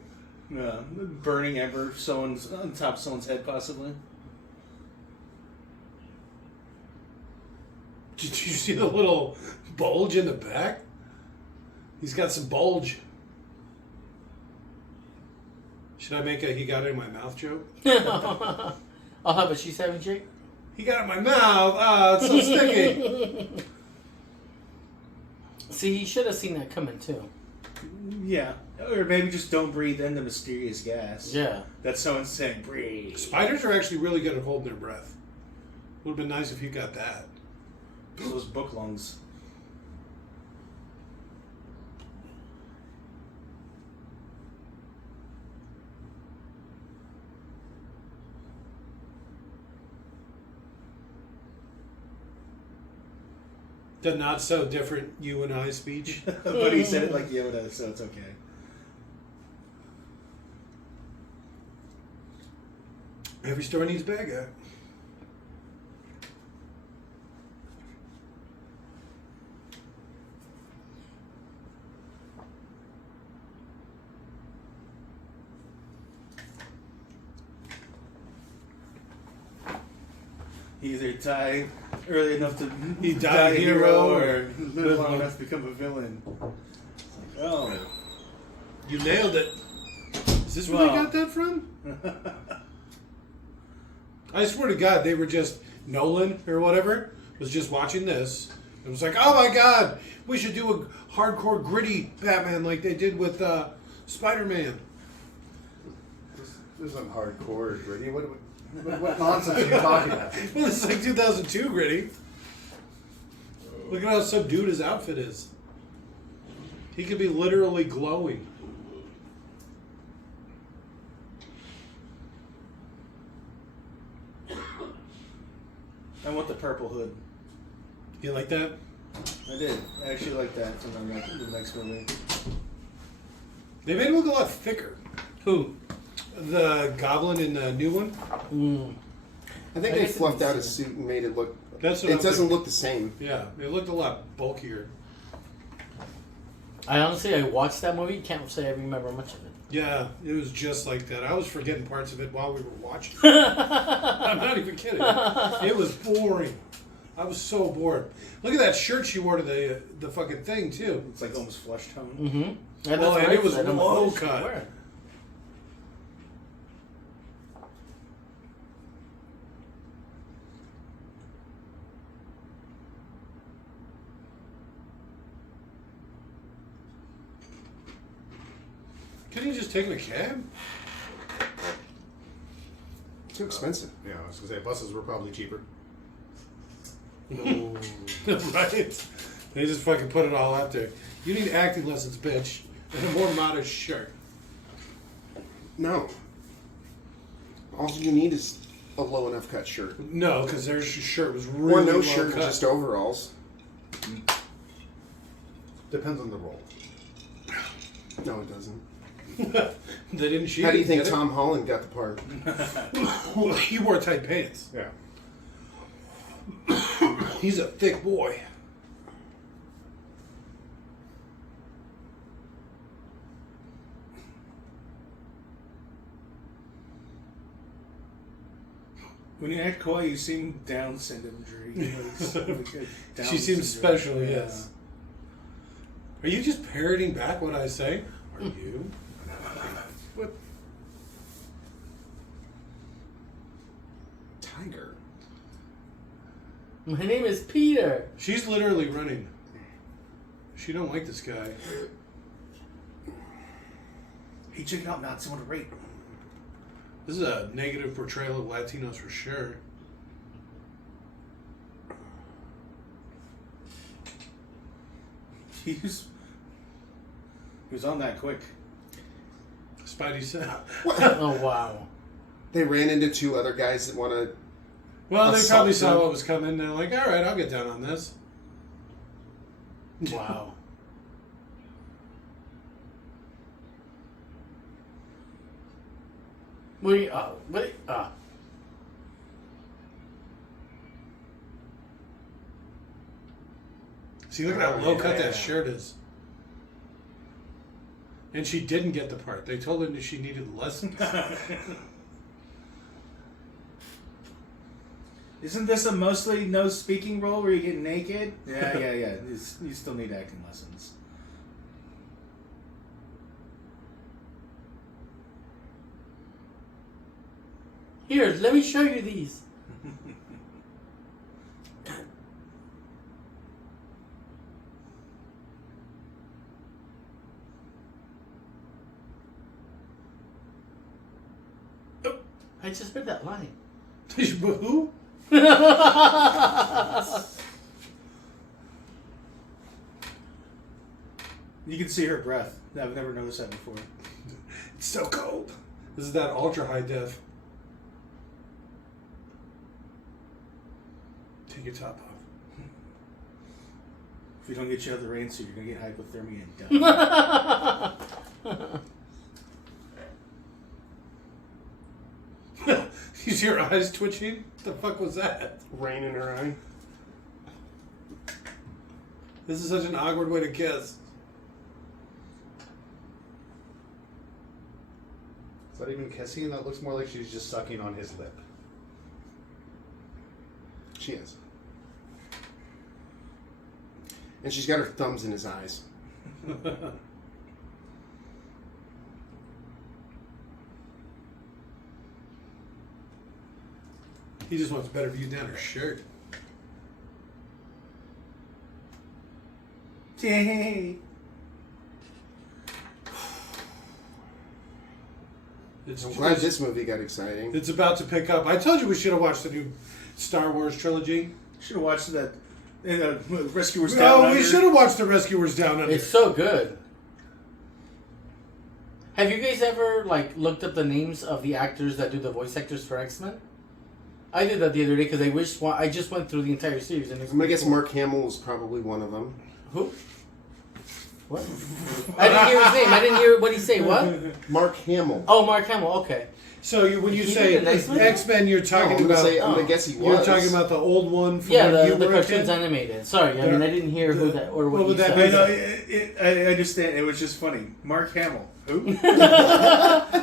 Yeah, burning ember, someone's on top of someone's head, possibly. Did you see the little bulge in the back? He's got some bulge. Should I make a he got it in my mouth joke? I'll have a she's having Jake. He got it in my mouth. Ah, it's so sticky. See, he should have seen that coming too. Yeah, or maybe just don't breathe in the mysterious gas. Yeah. That someone's saying, breathe. Spiders are actually really good at holding their breath. Would have been nice if you got that. Those book lungs. The not so different you and I speech. But he said it like Yoda, so it's okay. Every story needs a bad guy. He either die early enough to He die died a hero, or live long enough to become a villain. It's like, oh. You nailed it. Is this where they got that from? I swear to God, they were just Nolan or whatever was just watching this. It was like, oh my God, we should do a hardcore gritty Batman like they did with Spider-Man. This isn't hardcore or gritty. What nonsense are you talking about? Well, this is like 2002 gritty. Look at how subdued his outfit is. He could be literally glowing. I want the purple hood. You like that? I did. I actually like that from the next movie. They made him look a lot thicker. Who? The Goblin in the new one. I think they fluffed out his suit and made it look. That's what It I'm doesn't thinking. look the same. Yeah, it looked a lot bulkier. I watched that movie. Can't say I remember much of it. Yeah, it was just like that. I was forgetting parts of it while we were watching. I'm not even kidding. It was boring. I was so bored. Look at that shirt she wore to the fucking thing too. It's like almost flesh tone. Mm-hmm. Well, and it was low cut. Couldn't you just take a cab? Too expensive. Yeah, I was gonna say buses were probably cheaper. No. Right? They just fucking put it all out there. You need acting lessons, bitch, and a more modest shirt. No. All you need is a low enough cut shirt. No, because their shirt was really Or no low shirt, cut. just overalls. Depends on the role. No, it doesn't. They didn't shoot. How do you think get it? Tom Holland got the part? Well, he wore tight pants. Yeah. He's a thick boy. When you act coy, you seem Down syndrome. She seems special, yes. Are you just parroting back what I say? Are you? What? Tiger. My name is Peter. She's literally running. She don't like this guy. Hey, check it out, not someone to rape. This is a negative portrayal of Latinos for sure. He was on that quick. Spidey said. Oh wow. They ran into two other guys that want to. Well, they probably saw Assault. what was coming. They're like, all right, I'll get down on this. Wow. See, look at how low cut yeah. that shirt is. And she didn't get the part. They told her that she needed lessons. Isn't this a mostly no speaking role where you get naked? Yeah. You still need acting lessons. Here, let me show you these. Oh, I just read that line. Who? You can see her breath. I've never noticed that before. It's so cold. This is that ultra high def. Take your top off. If you don't get you out of the rain suit, you're going to get hypothermia and die. You see her eyes twitching? What the fuck was that? Rain in her eye. This is such an awkward way to kiss. Is that even kissing? That looks more like she's just sucking on his lip. She is. And she's got her thumbs in his eyes. He just wants a better view down her shirt. Yay! I'm glad this movie got exciting. It's about to pick up. I told you we should have watched the new Star Wars trilogy. Should have watched that. Rescuers Down No, Under. we should have watched the Rescuers Down Under. It's so good. Have you guys ever looked up the names of the actors that do the voice actors for X-Men? I did that the other day because I just went through the entire series and it's I'm gonna guess cool. Mark Hamill was probably one of them. Who? What? I didn't hear his name. I didn't hear what he say. What? Mark Hamill. Oh, Mark Hamill. Okay. So when you He say did an X-Men? X-Men, you're talking I'm about. gonna guess he was. You're talking about the old one from Yeah, when you the were a cartoon's kid? animated. Sorry, I mean I didn't hear who that or what What would he that said. be? I understand. It was just funny. Mark Hamill. Who?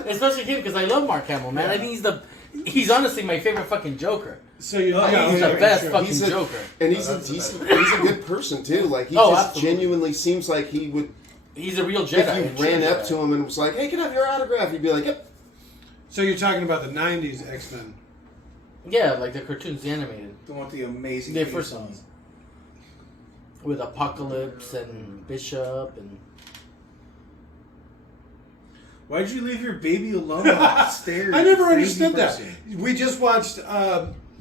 Especially him because I love Mark Hamill, man. I think he's honestly my favorite fucking Joker. So you He's the best fucking He's a- Joker. And Oh, that's he's the a good person too. Like he Oh, just absolutely. genuinely seems like he would. He's a real Jedi. If you ran up to him and was like, "Hey, can I have your autograph?" He'd be like, "Yep." So you're talking about the '90s X-Men. Yeah, like the cartoons, the animated. Don't want the amazing The theme first song. ones. With Apocalypse and Bishop and... Why'd you leave your baby alone upstairs? I never Crazy understood that. person. We just watched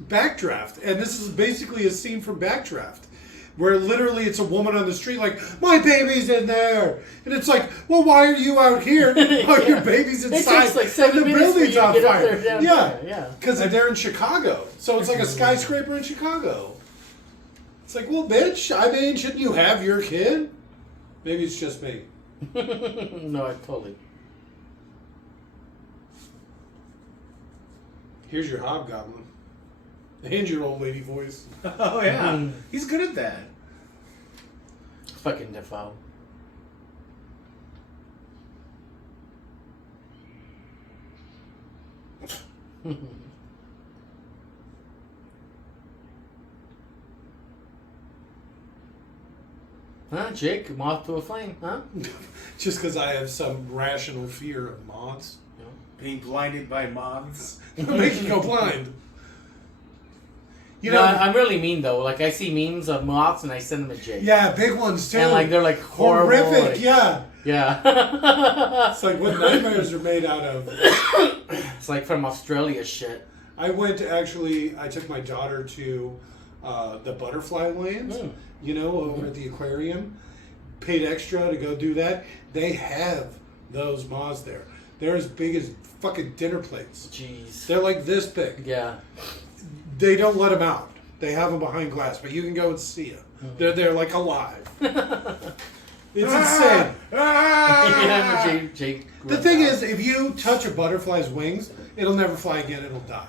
Backdraft, and this is basically a scene from Backdraft, where literally it's a woman on the street like, "My baby's in there," and it's like, "Well, why are you out here? Oh, your baby's It inside. takes like 7 and the minutes for you building's to on get up fire." there down Yeah, there. Yeah. because they're in Chicago, so it's like a skyscraper in Chicago. It's like, well, bitch, I mean, shouldn't you have your kid? Maybe it's just me. No, I totally... Here's your hobgoblin. And your old lady voice. Oh yeah, he's good at that. Fucking Dafoe. Huh, Jake? Moth to a flame, huh? Just because I have some rational fear of moths. Being blinded by moths. Make you go blind. You No, know, I'm really mean though. Like I see memes of moths and I send them to Jake. yeah, big ones too. And like they're like horrible. horrific. like- Yeah, Yeah. it's like what nightmares are made out of. It's like from Australia shit. I took my daughter to the butterfly lands. Mm. You know, over at the aquarium. Paid extra to go do that. They have those moths there. They're as big as fucking dinner plates. Jeez. They're like this big. Yeah. They don't let them out. They have them behind glass, but you can go and see them. They're like alive. It's insane. Yeah, Jake. The thing is, if you touch a butterfly's wings, it'll never fly again. It'll die.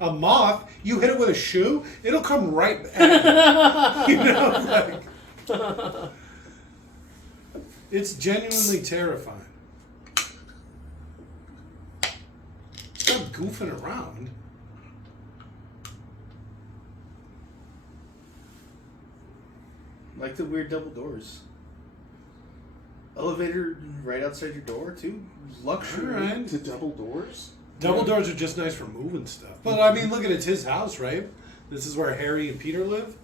A moth, you hit it with a shoe, it'll come right at you. You know, like it's genuinely terrifying. Stop goofing around. Like the weird double doors. Elevator right outside your door too. Luxury. All right. To double doors. Double doors are just nice for moving stuff. But I mean, look at it's his house, right? This is where Harry and Peter live.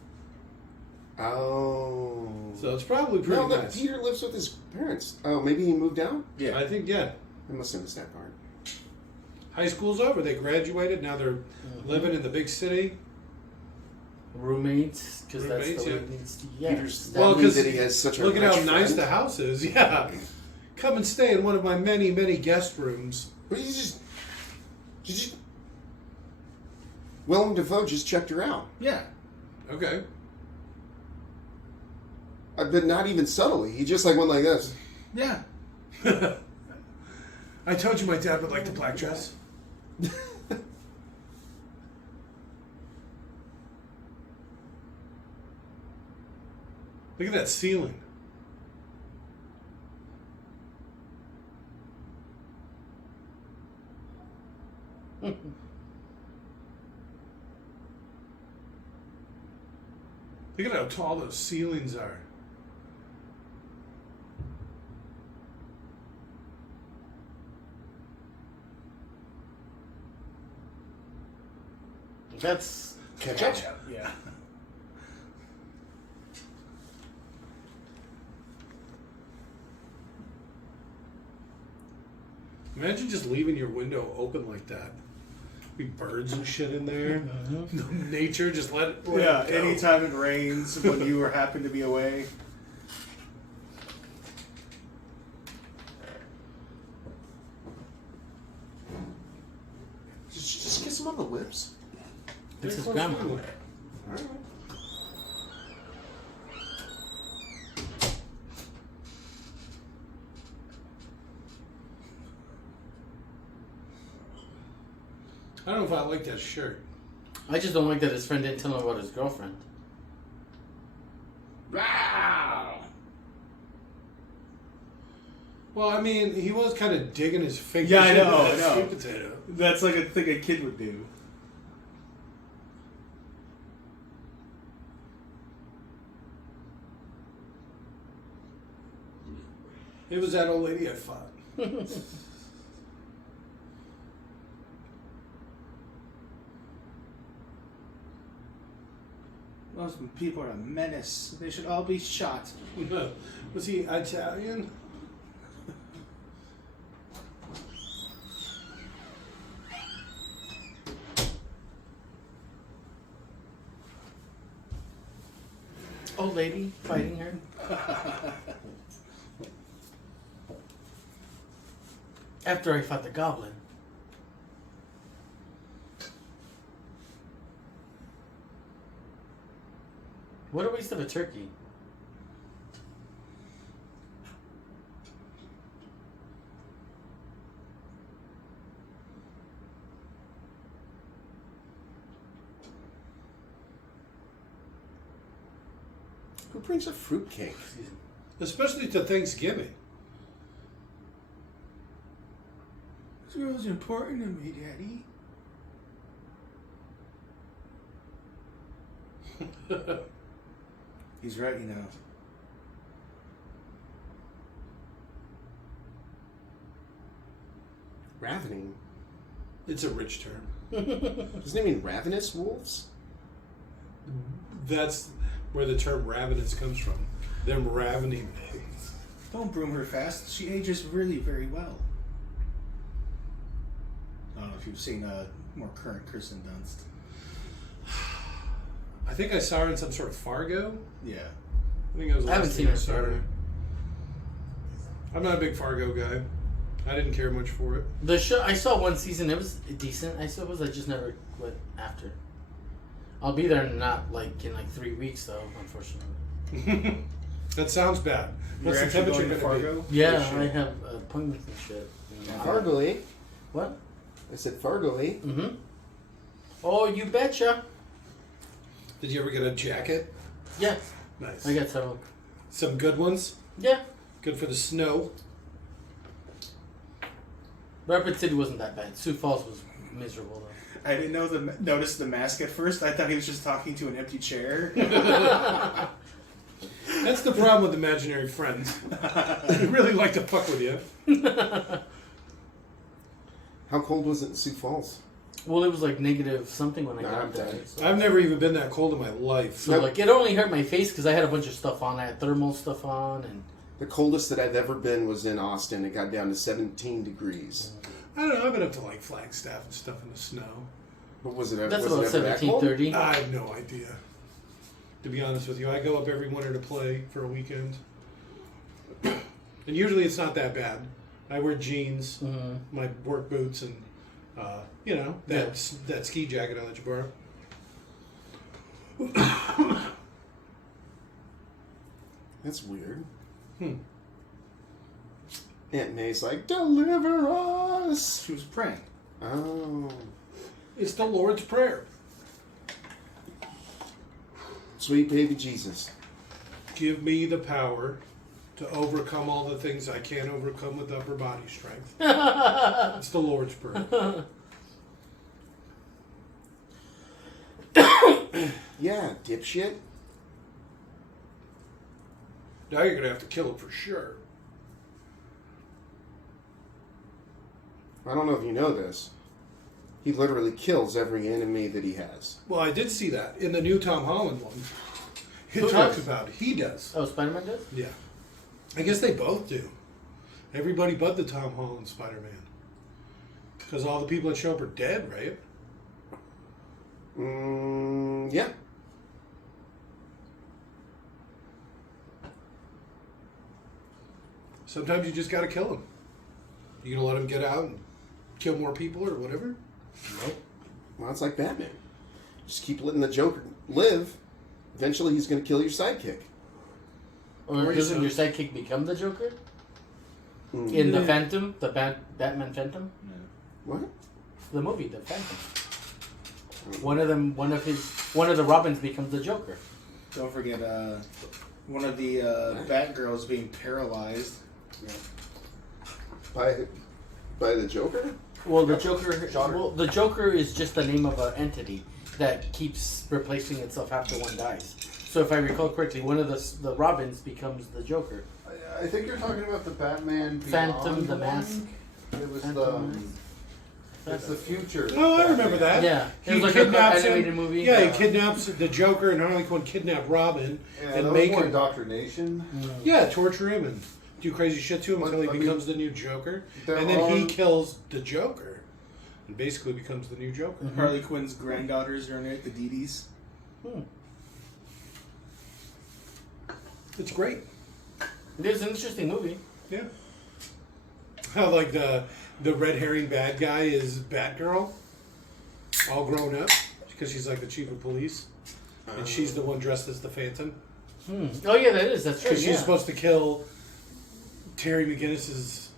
Oh. So it's probably pretty No, look, nice. Peter lives with his parents. Oh, maybe he moved out? Yeah. I think, yeah. I must have missed that part. High school's over. They graduated. Now they're living in the big city. Roommates, because that's Roommates, the way yeah. it needs to. Yeah. Peter's Well, that 'cause that he has such a Look at how rich nice friend. the house is. Yeah. Come and stay in one of my many, many guest rooms. But did you Willem Dafoe just checked her out. Yeah. Okay. But not even subtly. He just like went like this. Yeah. I told you my dad would like the black dress. Look at that ceiling. Look at how tall those ceilings are. That's Ketchup. Yeah. Imagine just leaving your window open like that. Be birds and shit in there. No nature, just let it go. Anytime it rains when you happen to be away. Just kiss him on the lips. It's his close grandma. family. All right. I don't know if I like that shirt. I just don't like that his friend didn't tell him about his girlfriend. Wow. Well, I mean, he was kind of digging his fingers Yeah, I into know, that I know. sweet potato. That's like a thing a kid would do. It was that old lady I fought. Those people are a menace. They should all be shot. Was he Italian? Old lady fighting her. After I fought the goblin. What a waste of a turkey. Who brings a fruitcake? Especially to Thanksgiving. This girl's important to me, Daddy. He's right, you know. Ravening. It's a rich term. Doesn't it mean ravenous wolves? That's where the term ravenous comes from. Them ravening things. Don't broom her fast. She ages really very well. I don't know if you've seen more current Kirsten Dunst. I think I saw her in some sort of Fargo. Yeah. I think that was the I haven't last seen thing her saw Fargo. I'm not a big Fargo guy. I didn't care much for it. The show, I saw one season. It was decent, I suppose. I just never went after. I'll be there not like in like 3 weeks though, unfortunately. That sounds bad. What's the temperature going to gonna be? Fargo? Yeah, shit. I have appointments and shit. Fargo, eh? What? I said Fargo, eh? Mm-hmm. Oh, you betcha. Did you ever get a jacket? Yeah, Nice. I got several. Some good ones. Yeah, Good for the snow. Rapid City wasn't that bad. Sioux Falls was miserable though. I didn't notice the mask at first. I thought he was just talking to an empty chair. That's the problem with imaginary friends. They really like to fuck with you. How cold was it in Sioux Falls? Well, it was like negative something when I Nah, got I'm there. dead. So, I've never even been that cold in my life. so like it only hurt my face because I had a bunch of stuff on. I had thermal stuff on and. The coldest that I've ever been was in Austin. It got down to 17 degrees. I don't know. I've been up to like Flagstaff and stuff in the snow. But was it? That's was about it ever that cold? 17:30. I have no idea. To be honest with you, I go up every winter to play for a weekend. And usually it's not that bad. I wear jeans, my work boots, and that ski jacket I let you borrow. That's weird. Aunt May's like, deliver us. She was praying. Oh. It's the Lord's Prayer. Sweet baby Jesus. Give me the power to overcome all the things I can't overcome with upper body strength. It's the Lord's Prayer. Yeah, dipshit. Now you're going to have to kill him for sure. I don't know if you know this. He literally kills every enemy that he has. Well, I did see that in the new Tom Holland one. It Who talks does? about it. He does. Oh, Spider-Man does? Yeah. I guess they both do. Everybody but the Tom Holland Spider-Man. Because all the people that show up are dead, right? Yeah. Sometimes you just got to kill them. You going to let him get out and kill more people or whatever? Nope. Well, it's like Batman. just keep letting the Joker live. Eventually, he's going to kill your sidekick. Or doesn't your sidekick become the Joker? In the Phantom? The Batman Phantom? Yeah. What? The movie, the Phantom. One of the Robins becomes the Joker. Don't forget, one of the Batgirls being paralyzed. Yeah. By the Joker? Well, the Joker is just the name of an entity that keeps replacing itself after one dies. So if I recall correctly, one of the Robins becomes the Joker. I think you're talking about the Batman Phantom, Beyond the one. Mask. It was Phantom it's the future. Oh, I remember that. Yeah, it He was like an kidnaps him. animated movie. Yeah, he kidnaps the Joker, and Harley Quinn kidnap Robin Yeah, and that make was more him. indoctrination. Yeah, torture him and do crazy shit to him But, until he I mean, becomes the new Joker, they're and then all- he kills the Joker, and basically becomes the new Joker. Harley Quinn's granddaughters are in it, the Dee-Dees. It's great. It is an interesting movie. Yeah. How like the red herring bad guy is Batgirl, all grown up because she's like the chief of police, and she's the one dressed as the Phantom Oh yeah, that's right. because she's Yeah. supposed to kill Terry McGinnis's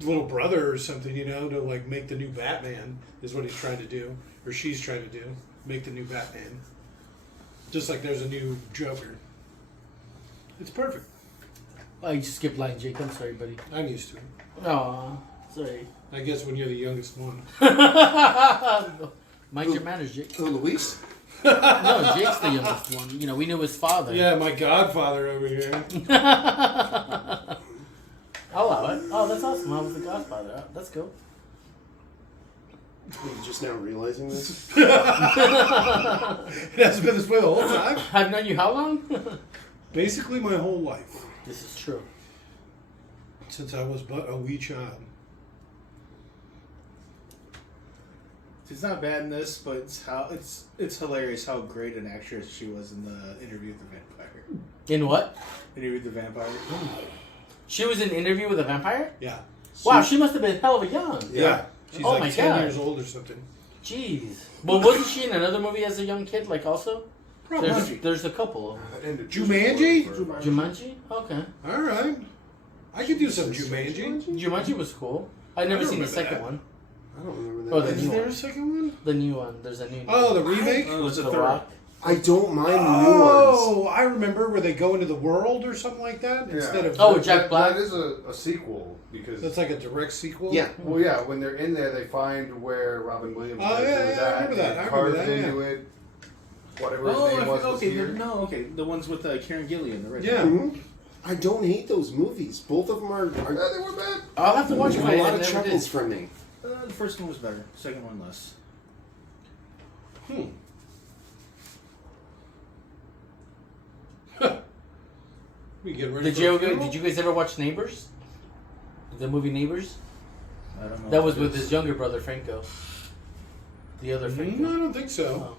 little brother or something, you know, to like make the new Batman is what he's trying to do, or she's trying to do, make the new Batman. Just like there's a new Joker. It's perfect. I just skipped line, Jake. I'm sorry, buddy. I'm used to it. Oh, sorry. I guess when you're the youngest one. Mind your manners, Jake. Oh, Luis? No, Jake's the youngest one. You know, we knew his father. Yeah, my godfather over here. I'll allow it. Oh, that's awesome. I was the Godfather. That's cool. Are you just now realizing this? It hasn't been this way the whole time. I've known you how long? Basically, my whole life. This is true. Since I was but a wee child. She's not bad in this, but it's hilarious how great an actress she was in the Interview with the Vampire. In what? Interview with the Vampire. She was in an interview with a vampire? Yeah. Wow, she must have been hell of a young. Yeah. She's Oh like my 10 God. years old or something. Jeez. Well, wasn't she in another movie as a young kid, like also? There's a couple. Jumanji? Jumanji? Okay. Alright. I could do some Jumanji. Jumanji was cool. I've never I seen the remember second that. one. I don't remember that. Oh, the Is new there one. a second one? The new one. There's a new. Oh, the remake? Oh, it's a The third. Rock. I don't mind the new ones. Oh, I remember where they go into the world or something like that instead of. Oh, Jack Black. That is a sequel because That's like a direct sequel? Yeah. well, yeah, when they're in there, they find where Robin Williams Oh, character yeah, was yeah, I at, remember that, and I carved remember that, into it. Whatever his Oh, name was okay. here. Okay. The ones with Karen Gillian, the red. Yeah. Mhm. I don't hate those movies. Both of them are Yeah, they were bad. I'll have to watch a it. lot of chuckles from me. The first one was better. Second one less. We get ready Did for you a funeral? did you guys ever watch Neighbors? The movie Neighbors? I don't know. That was what it with is. his younger brother Franco. The other Franco. No, I don't think so. Oh.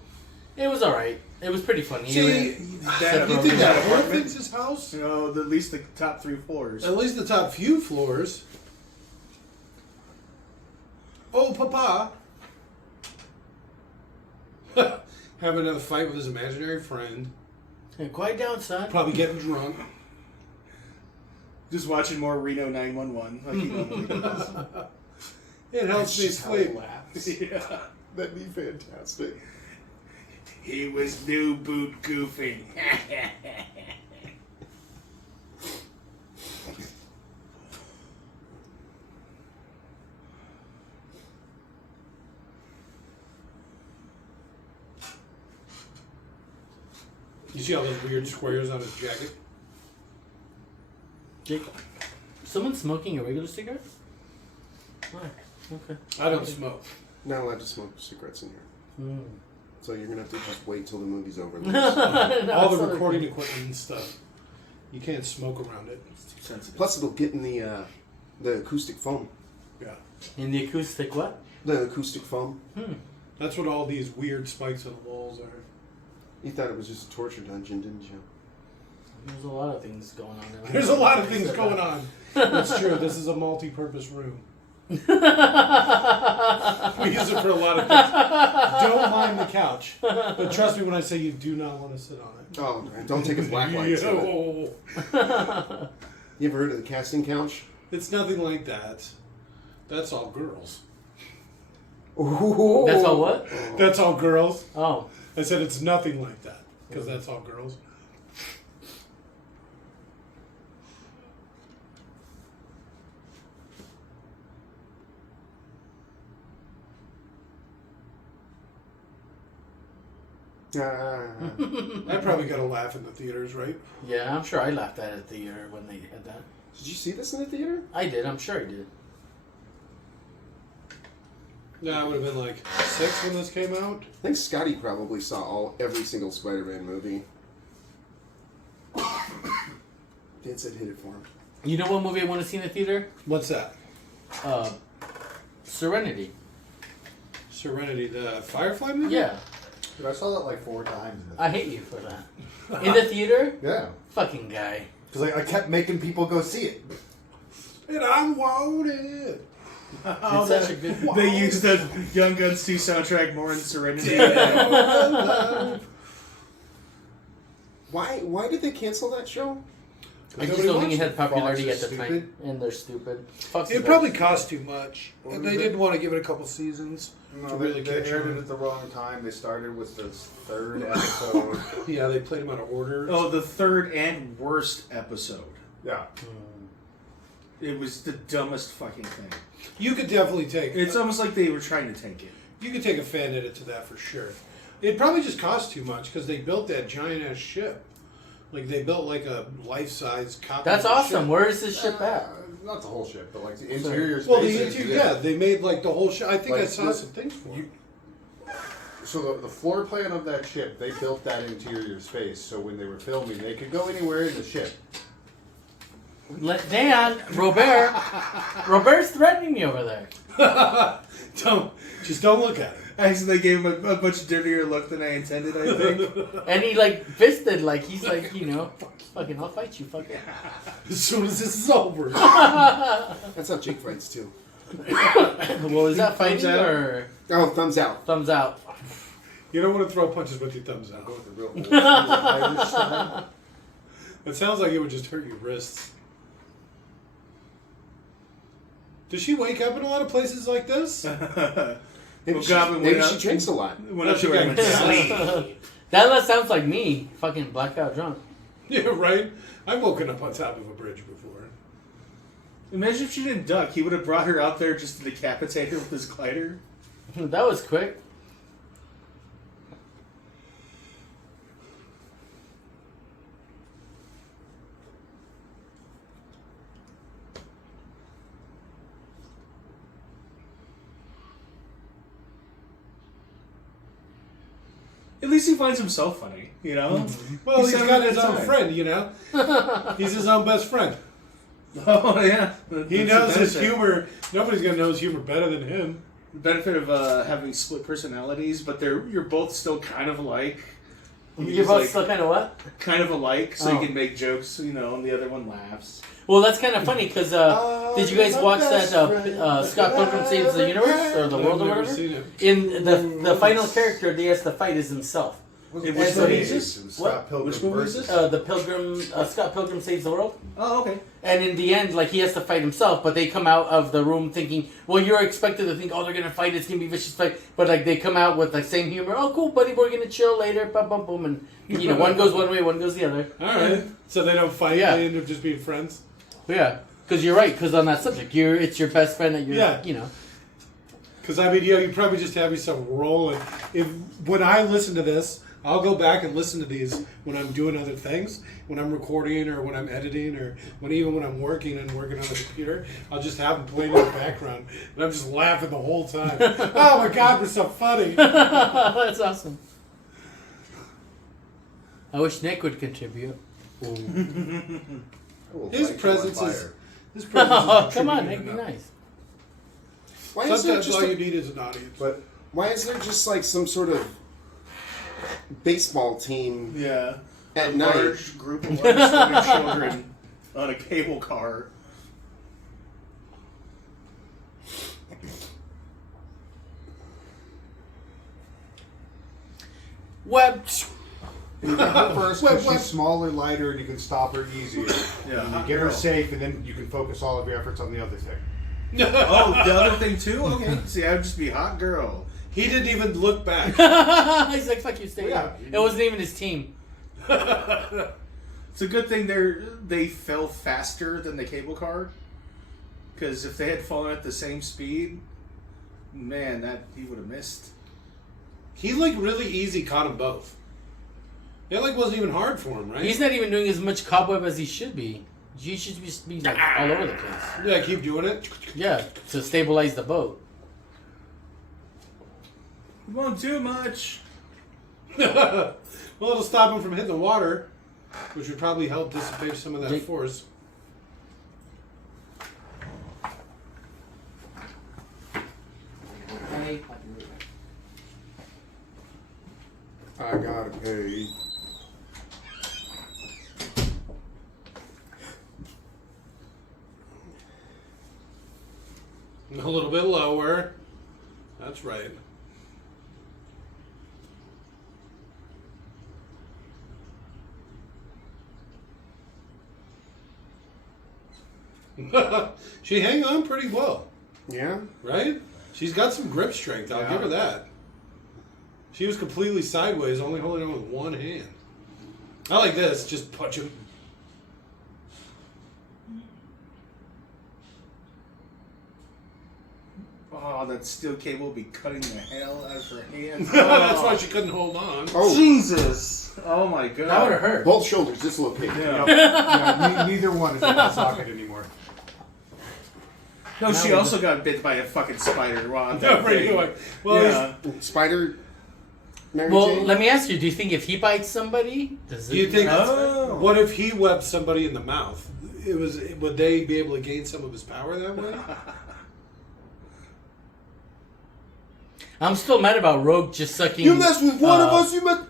It was alright. It was pretty funny. See, Seth you Rogen. think that apartment? whole fix his house? You know, at least the top 3 floors. At least the top few floors. Oh, Papa. Having another fight with his imaginary friend. Hey, quiet down, son. Probably getting drunk. Just watching more Reno 911. Like he normally does. It helps me sleep. Yeah. That'd be fantastic. He was new boot goofing. You see all those weird squares on his jacket? Jake, someone smoking a regular cigarette? Why? Okay. I don't smoke. Not allowed to smoke cigarettes in here. Mm. So you're gonna have to just wait till the movie's over. All the recording equipment and stuff. You can't smoke around it. It's too sensitive. Plus, it'll get in the acoustic foam. Yeah. In the acoustic what? The acoustic foam. That's what all these weird spikes on the walls are. You thought it was just a torture dungeon, didn't you? There's a lot of things going on there. There's a lot of things going on. That's true. This is a multi-purpose room. We use it for a lot of things. Don't mind the couch. But trust me when I say you do not want to sit on it. Oh, don't take a black light to it. Yo. You ever heard of the casting couch? It's nothing like that. That's all girls. Ooh. That's all what? That's all girls. Oh. I said it's nothing like that because that's all girls. I probably got a laugh in the theaters, right? Yeah, I'm sure I laughed at it at the theater when they had that. Did you see this in the theater? I did. I'm sure I did. Yeah, I would have been like 6 when this came out. I think Scotty probably saw every single Spider-Man movie. Dan said hit it for him. You know what movie I want to see in the theater? What's that? Serenity. Serenity, the Firefly movie? Yeah. Dude, I saw that like 4 times. I hate you for that. In the theater? Yeah. Fucking guy. Because I kept making people go see it. And I want it. It's such a good They used the Young Guns 2 soundtrack more in Serenity. Why did they cancel that show? I just Nobody don't think it watched had popularity at Fox the is time. stupid. And they're stupid. Fox It is probably bad. cost too much. And they didn't want to give it a couple seasons No, to they, really they catch aired it on. at the wrong time. They started with the 3rd episode. Yeah, they played them out of order. Oh, the third and worst episode. Yeah. It was the dumbest fucking thing. You could definitely take It's almost like they were trying to take it. You could take a fan edit to that for sure. It probably just cost too much because they built that giant ass ship. Like they built like a life size copy. That's of the awesome. ship. Where is this ship at? Not the whole ship, but like the interior space. Well, the interior, yeah, they made like the whole ship. I think I Like saw this- some things for it. So the floor plan of that ship, they built that interior space. So when they were filming, they could go anywhere in the ship. Dan, Robert's threatening me over there. Don't look at it. Actually, they gave him a much dirtier look than I intended, I think. And he like fisted, like he's like, you know, fucking, I'll fight you, fucker. As soon as this is over. That's how Jake fights too. What was that, fighting Thumbs out. or Oh, thumbs out. thumbs out? You don't want to throw punches with your thumbs Go out. with the real old school Irish style. It sounds like it would just hurt your wrists. Does she wake up in a lot of places like this? Maybe, Well, she, Goblin maybe went she out- drinks a lot. Went up to her and went, sleep. That sounds like me, fucking blacked out drunk. Yeah, right? I've woken up on top of a bridge before. Imagine if she didn't duck. He would have brought her out there just to decapitate her with his glider. That was quick. At least he finds himself funny, you know? Well, he's having got a his good own time. friend, you know? He's his own best friend. Oh, yeah. He That's knows the his benefit. humor. Nobody's going to know his humor better than him. The benefit of having split personalities, but you're both still kind of alike. You You're just, both like, still kind of what? kind of alike, so Oh. you can make jokes, you know, and the other one laughs. Well, that's kind of funny because did you guys watch that Scott Pilgrim Saves the Universe or the World or I've never whatever? seen it. In the final character he has to fight is himself. Which And movie so is he- this? Scott Pilgrim Which movie is versus- this? The Pilgrim Scott Pilgrim Saves the World. Oh, okay. And in the end, like, he has to fight himself, but they come out of the room thinking, well, you're expected to think, oh, they're going to fight, it's going to be a vicious fight. But, like, they come out with, like, same humor. Oh, cool, buddy, we're going to chill later, bum, bum, boom. And, you know, one goes one way, one goes the other. All right. So they don't fight. Yeah. They end up just being friends. Yeah, because you're right, because on that subject, it's your best friend that you're, Yeah. you know. Because, I mean, you probably just have yourself rolling. When I listen to this, I'll go back and listen to these when I'm doing other things, when I'm recording or when I'm editing or even when I'm working and working on the computer. I'll just have them playing in the background, and I'm just laughing the whole time. Oh my God, we're so funny. That's awesome. I wish Nick would contribute. I will His light you presence on is. fire. His presence Oh, is come on, contributing Nick, be enough. nice. Why is there Sometimes just all you need is an audience. But why is there just like some sort of baseball team Yeah. at A night? large group of unswimming children on a cable car. web. And you get her first because What? she's smaller, lighter, and you can stop her easier. Yeah, And you hot get her girl. safe, and then you can focus all of your efforts on the other thing. Oh, the other thing too? Okay. See, I'd just be hot girl. He didn't even look back. He's like, fuck you, stay Yeah. there. It wasn't even his team. It's a good thing they fell faster than the cable car. Because if they had fallen at the same speed, man, that he would have missed. He like really easy caught them both. It like wasn't even hard for him, right? He's not even doing as much cobweb as he should be. He should just be like all over the place. Yeah, keep doing it. Yeah, to stabilize the boat. You won't do much. Well, it'll stop him from hitting the water, which would probably help dissipate some of that Jake- force. I gotta pay. A little bit lower. That's right. She hang on pretty well, Yeah. right? She's got some grip strength. I'll Yeah. give her that. She was completely sideways, only holding on with one hand. I like this. Just punch him. Oh, that steel cable would be cutting the hell out of her hands. That's why she couldn't hold on. Oh, Jesus! Oh my god. That would have hurt. both shoulders dislocated. Yeah. Yeah, neither one is in the socket anymore. No, she also got bit by a fucking spider while on Yeah, that right, thing. you're like, well, Yeah. Spider. Mary Well, Jane? let me ask you: do you think if he bites somebody, does Do you think? Oh. What if he webbed somebody in the mouth? Would they be able to gain some of his power that way? I'm still mad about Rogue just sucking. You mess with one of us, you mess.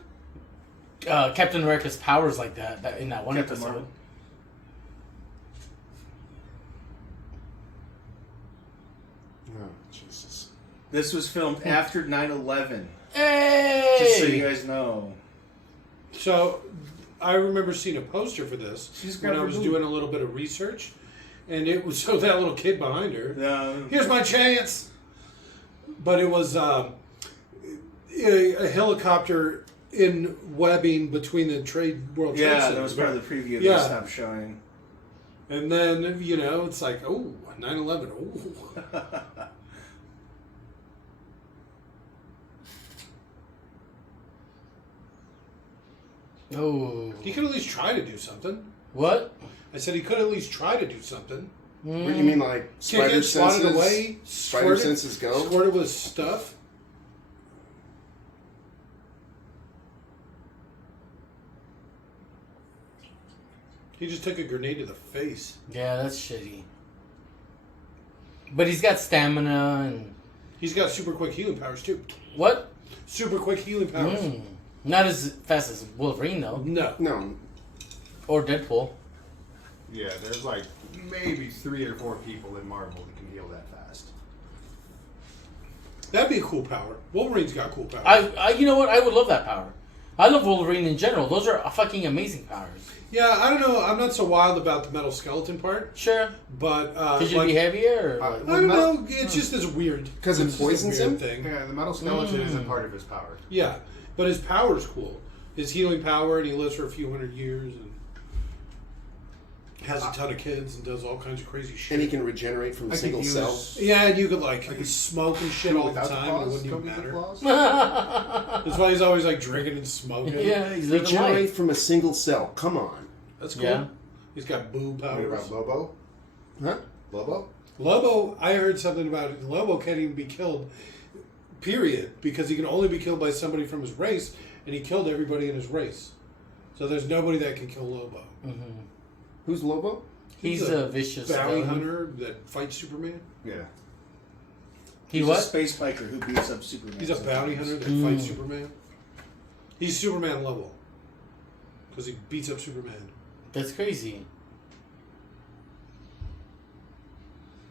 Captain America's powers like that in that one Captain episode. Marvel. Oh, Jesus. This was filmed after 9/11. Hey! Just so you guys know. So, I remember seeing a poster for this She's when got I her was boob. doing a little bit of research, and it was so that little kid behind her. Here's my chance. But it was a helicopter in webbing between the World Trade Yeah, Center. that was part of the preview Yeah. they stopped showing. And then, it's like, oh, 9/11. Oh. Oh. He could at least try to do something. What? I said he could at least try to do something. What do you mean, like Kick spider it, swat senses? it away, Spider squirt it, senses go. squirt it with stuff. He just took a grenade to the face. Yeah, that's shitty. But he's got stamina and He's got super quick healing powers too. what? Super quick healing powers. Not as fast as Wolverine though, No. No, or Deadpool. Yeah, there's like maybe 3 or 4 people in Marvel that can heal that fast. That'd be a cool power. Wolverine's got cool powers. I you know what? I would love that power. I love Wolverine in general. Those are fucking amazing powers. Yeah, I don't know. I'm not so wild about the metal skeleton part, Sure. but Could you be heavier? Or Uh, like- I don't know. It's just this weird. 'Cause it it's just a poisons weird him? thing. Yeah, the metal skeleton isn't part of his power. Yeah, but his power's cool. His healing power, and he lives for a few hundred years, and has a ton of kids, and does all kinds of crazy shit. and he can regenerate from a I single could cell. use- Yeah, and you could like smoke and shit all the Without time, and it claws, wouldn't even Toby with matter. claws? That's why he's always like drinking and smoking. yeah, he's living Regenerate life. from a single cell. Come on, That's cool. Yeah. He's got boob What powers. about Lobo? huh? Lobo? Lobo, I heard something about it. Lobo can't even be killed, period, because he can only be killed by somebody from his race, and he killed everybody in his race. So there's nobody that can kill Lobo. Who's Lobo? He's a vicious bounty villain. hunter that fights Superman. Yeah. He He's what? a space biker who beats up Superman. He's a bounty hunter that fights Superman. He's Superman level because he beats up Superman. That's crazy.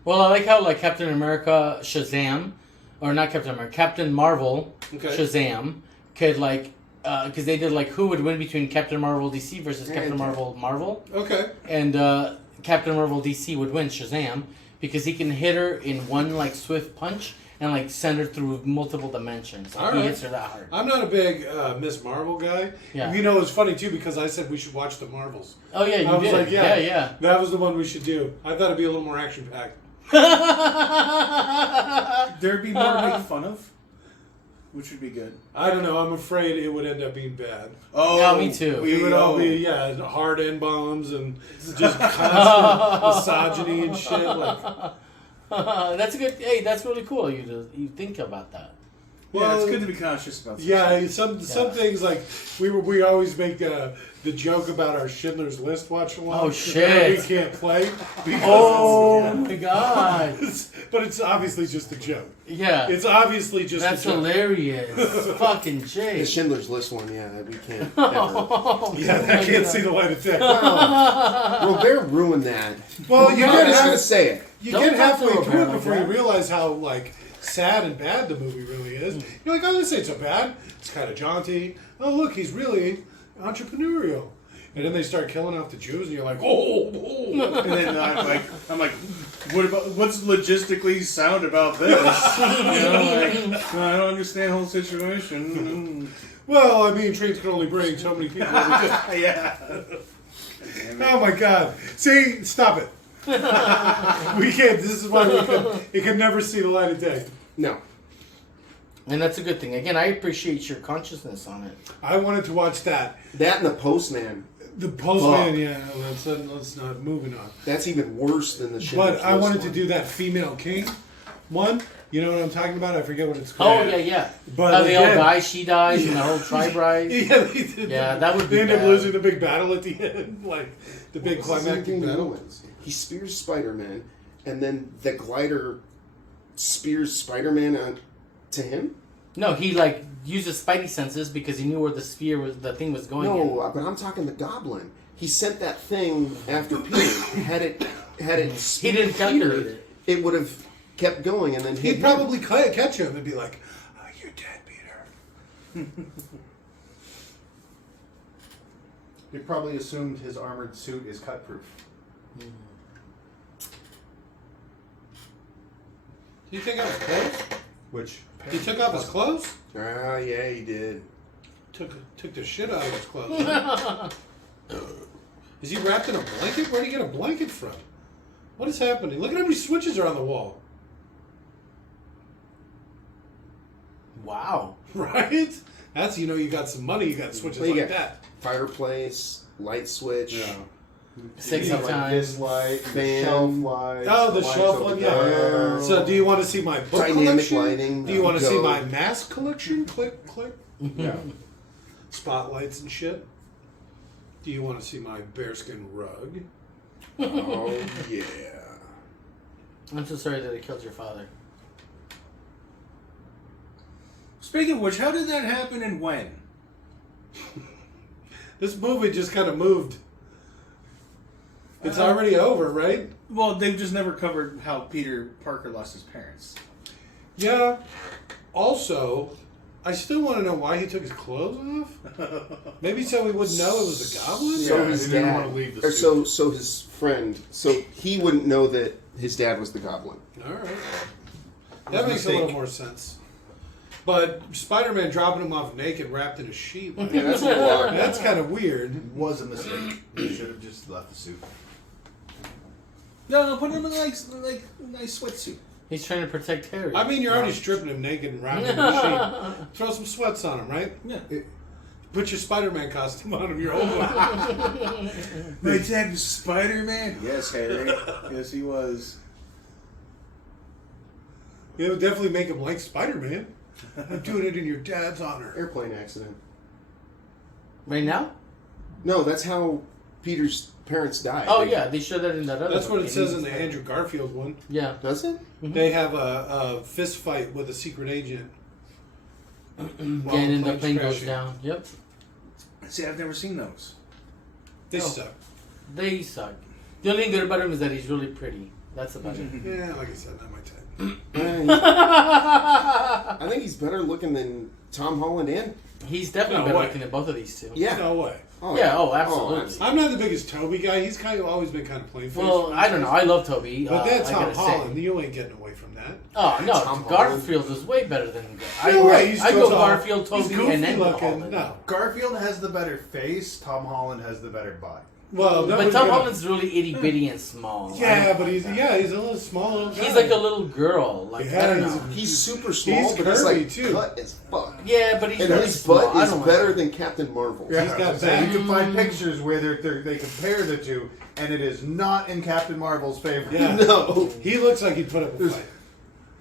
Well, I like how like Captain America Shazam, or not Captain America, Captain Marvel Okay. Shazam could like because they did like who would win between Captain Marvel DC versus Captain And- Marvel Marvel, Okay. and Captain Marvel DC would win Shazam because he can hit her in one like swift punch and like send her through multiple dimensions. Like, All he right. hits her that hard. I'm not a big Miss Marvel guy. Yeah. You know, it's funny too because I said we should watch the Marvels. Oh yeah, you I was did. like, Yeah. That was the one we should do. I thought it'd be a little more action packed. There'd be more to make fun of, which would be good. I don't know. I'm afraid it would end up being bad. Oh, Yeah, me too. It would all be hard N bombs and just constant misogyny and shit. Like, That's a good. Hey, that's really cool. You think about that. Yeah, it's good to be conscious about. Yeah, some things like we always make the joke about our Schindler's List watch along. Oh, shit. We can't play. Because Oh my god. but it's obviously just a joke. Yeah. It's obviously just That's a joke. hilarious. Fucking The Jay. Schindler's List one, yeah, we can't. Ever. Oh, Yeah, that can't see the light of day. Robert ruined that. Well, you I'm get just gonna half, say it. you Don't get talk to halfway her through it about before you that. realize how like sad and bad the movie really is. You're like, oh, this ain't so bad. It's kind of jaunty. Oh, look, he's really entrepreneurial. And then they start killing off the Jews, and you're like, oh. And then I'm like, what's logistically sound about this? I don't understand the whole situation. Well, I mean, trains can only bring so many people. Yeah. Oh my God! See, stop it. We can't. This is why it can never see the light of day. No. And that's a good thing. Again, I appreciate your consciousness on it. I wanted to watch that. That and the Postman. The Postman, yeah. Let's not moving on. That's even worse than the Schindler's But I List wanted to one. do that female king one. You know what I'm talking about? I forget what it's called. Oh yeah. But How they all again- die, she dies, and the whole tribe rise. Yeah, they did. Yeah, that would be They end up bad. losing the big battle at the end, like the big What was the climactic thing he battle. wins? He spears Spider-Man, and then the glider spears Spider-Man to him? No, he like uses Spidey senses because he knew where the thing was going. in. No, but I'm talking the Goblin. He sent that thing after Peter. Had it He didn't calculate it. It would have kept going, and then hit He'd him. probably catch him and be like, oh, "You're dead, Peter." They probably assumed his armored suit is cut proof. Did he take off his clothes? Which He took off his clothes. Ah, yeah, he did. Took the shit out of his clothes. Is he wrapped in a blanket? Where'd he get a blanket from? What is happening? Look at how many switches are on the wall. Wow. Right? That's, you got some money, you got switches Well, you like got that. Fireplace, light switch. yeah. Sexy Like time. this light, the Fan. shelf light. Oh, the lights shelf over one, there. yeah. So, do you want to see my book Dynamic collection? lighting. Do you want to Go. see my mask collection? Click, click. Yeah. Spotlights and shit. Do you want to see my bearskin rug? Oh, yeah. I'm so sorry that it killed your father. Speaking of which, how did that happen and when? This movie just kind of moved. It's already over, right? Well, they've just never covered how Peter Parker lost his parents. Yeah. Also, I still want to know why he took his clothes off. Maybe so we wouldn't know it was a goblin. So Yeah, his they didn't dad, want to leave the or suit. so his friend, so he wouldn't know that his dad was the Goblin. All right. That makes a little more sense. But Spider-Man dropping him off naked, wrapped in a sheet. Like, Yeah, that's a lot. that's kind of weird. It was a mistake. He should have just left the suit. No, put him in a nice sweatsuit. He's trying to protect Harry. I mean, you're already stripping him naked and wrapping him in a sheet. Throw some sweats on him, right? Yeah. Put your Spider-Man costume on him. You're old one. My dad was Spider-Man? Yes, Harry. Yes, he was. It would definitely make him like Spider-Man. I'm doing it in your dad's honor. Airplane accident. Right now? No, that's how Peter's parents died. Oh yeah, they showed that in that other. That's what one. it says in the Andrew Garfield one. Yeah. Does it? They have a fist fight with a secret agent. And then the plane goes crashing. down. Yep. See, I've never seen those. They Oh. suck. They suck. The only thing good about him is that he's really pretty. That's about it. Yeah, like I said, not my type. I think he's better looking than Tom Holland and. He's definitely No better way. looking than both of these two. Yeah. No way. Oh, Yeah, oh, absolutely. that's- I'm not the biggest Tobey guy. He's kind of always been kind of plain faced. Well, I don't know. I love Tobey. But that's I Tom gotta Holland. say. You ain't getting away from that. Oh no, Tom Garfield is way better than. No way. He's I too go tall. Garfield, He's Tobey, goofy and then looking. Holland. No. Garfield has the better face. Tom Holland has the better body. Well, But Tom Holland's really itty bitty and small. I Yeah, don't but like he's that. he's a little small little guy. He's like a little girl. Like Yeah, I don't he's- know. He's super small, He's but he's curvy, like too. cut as fuck. Yeah, but he's And really his small. butt I is don't like better that. than Captain Marvel. He's got So back. you can find pictures where they compare the two, and it is not in Captain Marvel's favor. Yeah. No. He looks like he'd put up a There's- fight.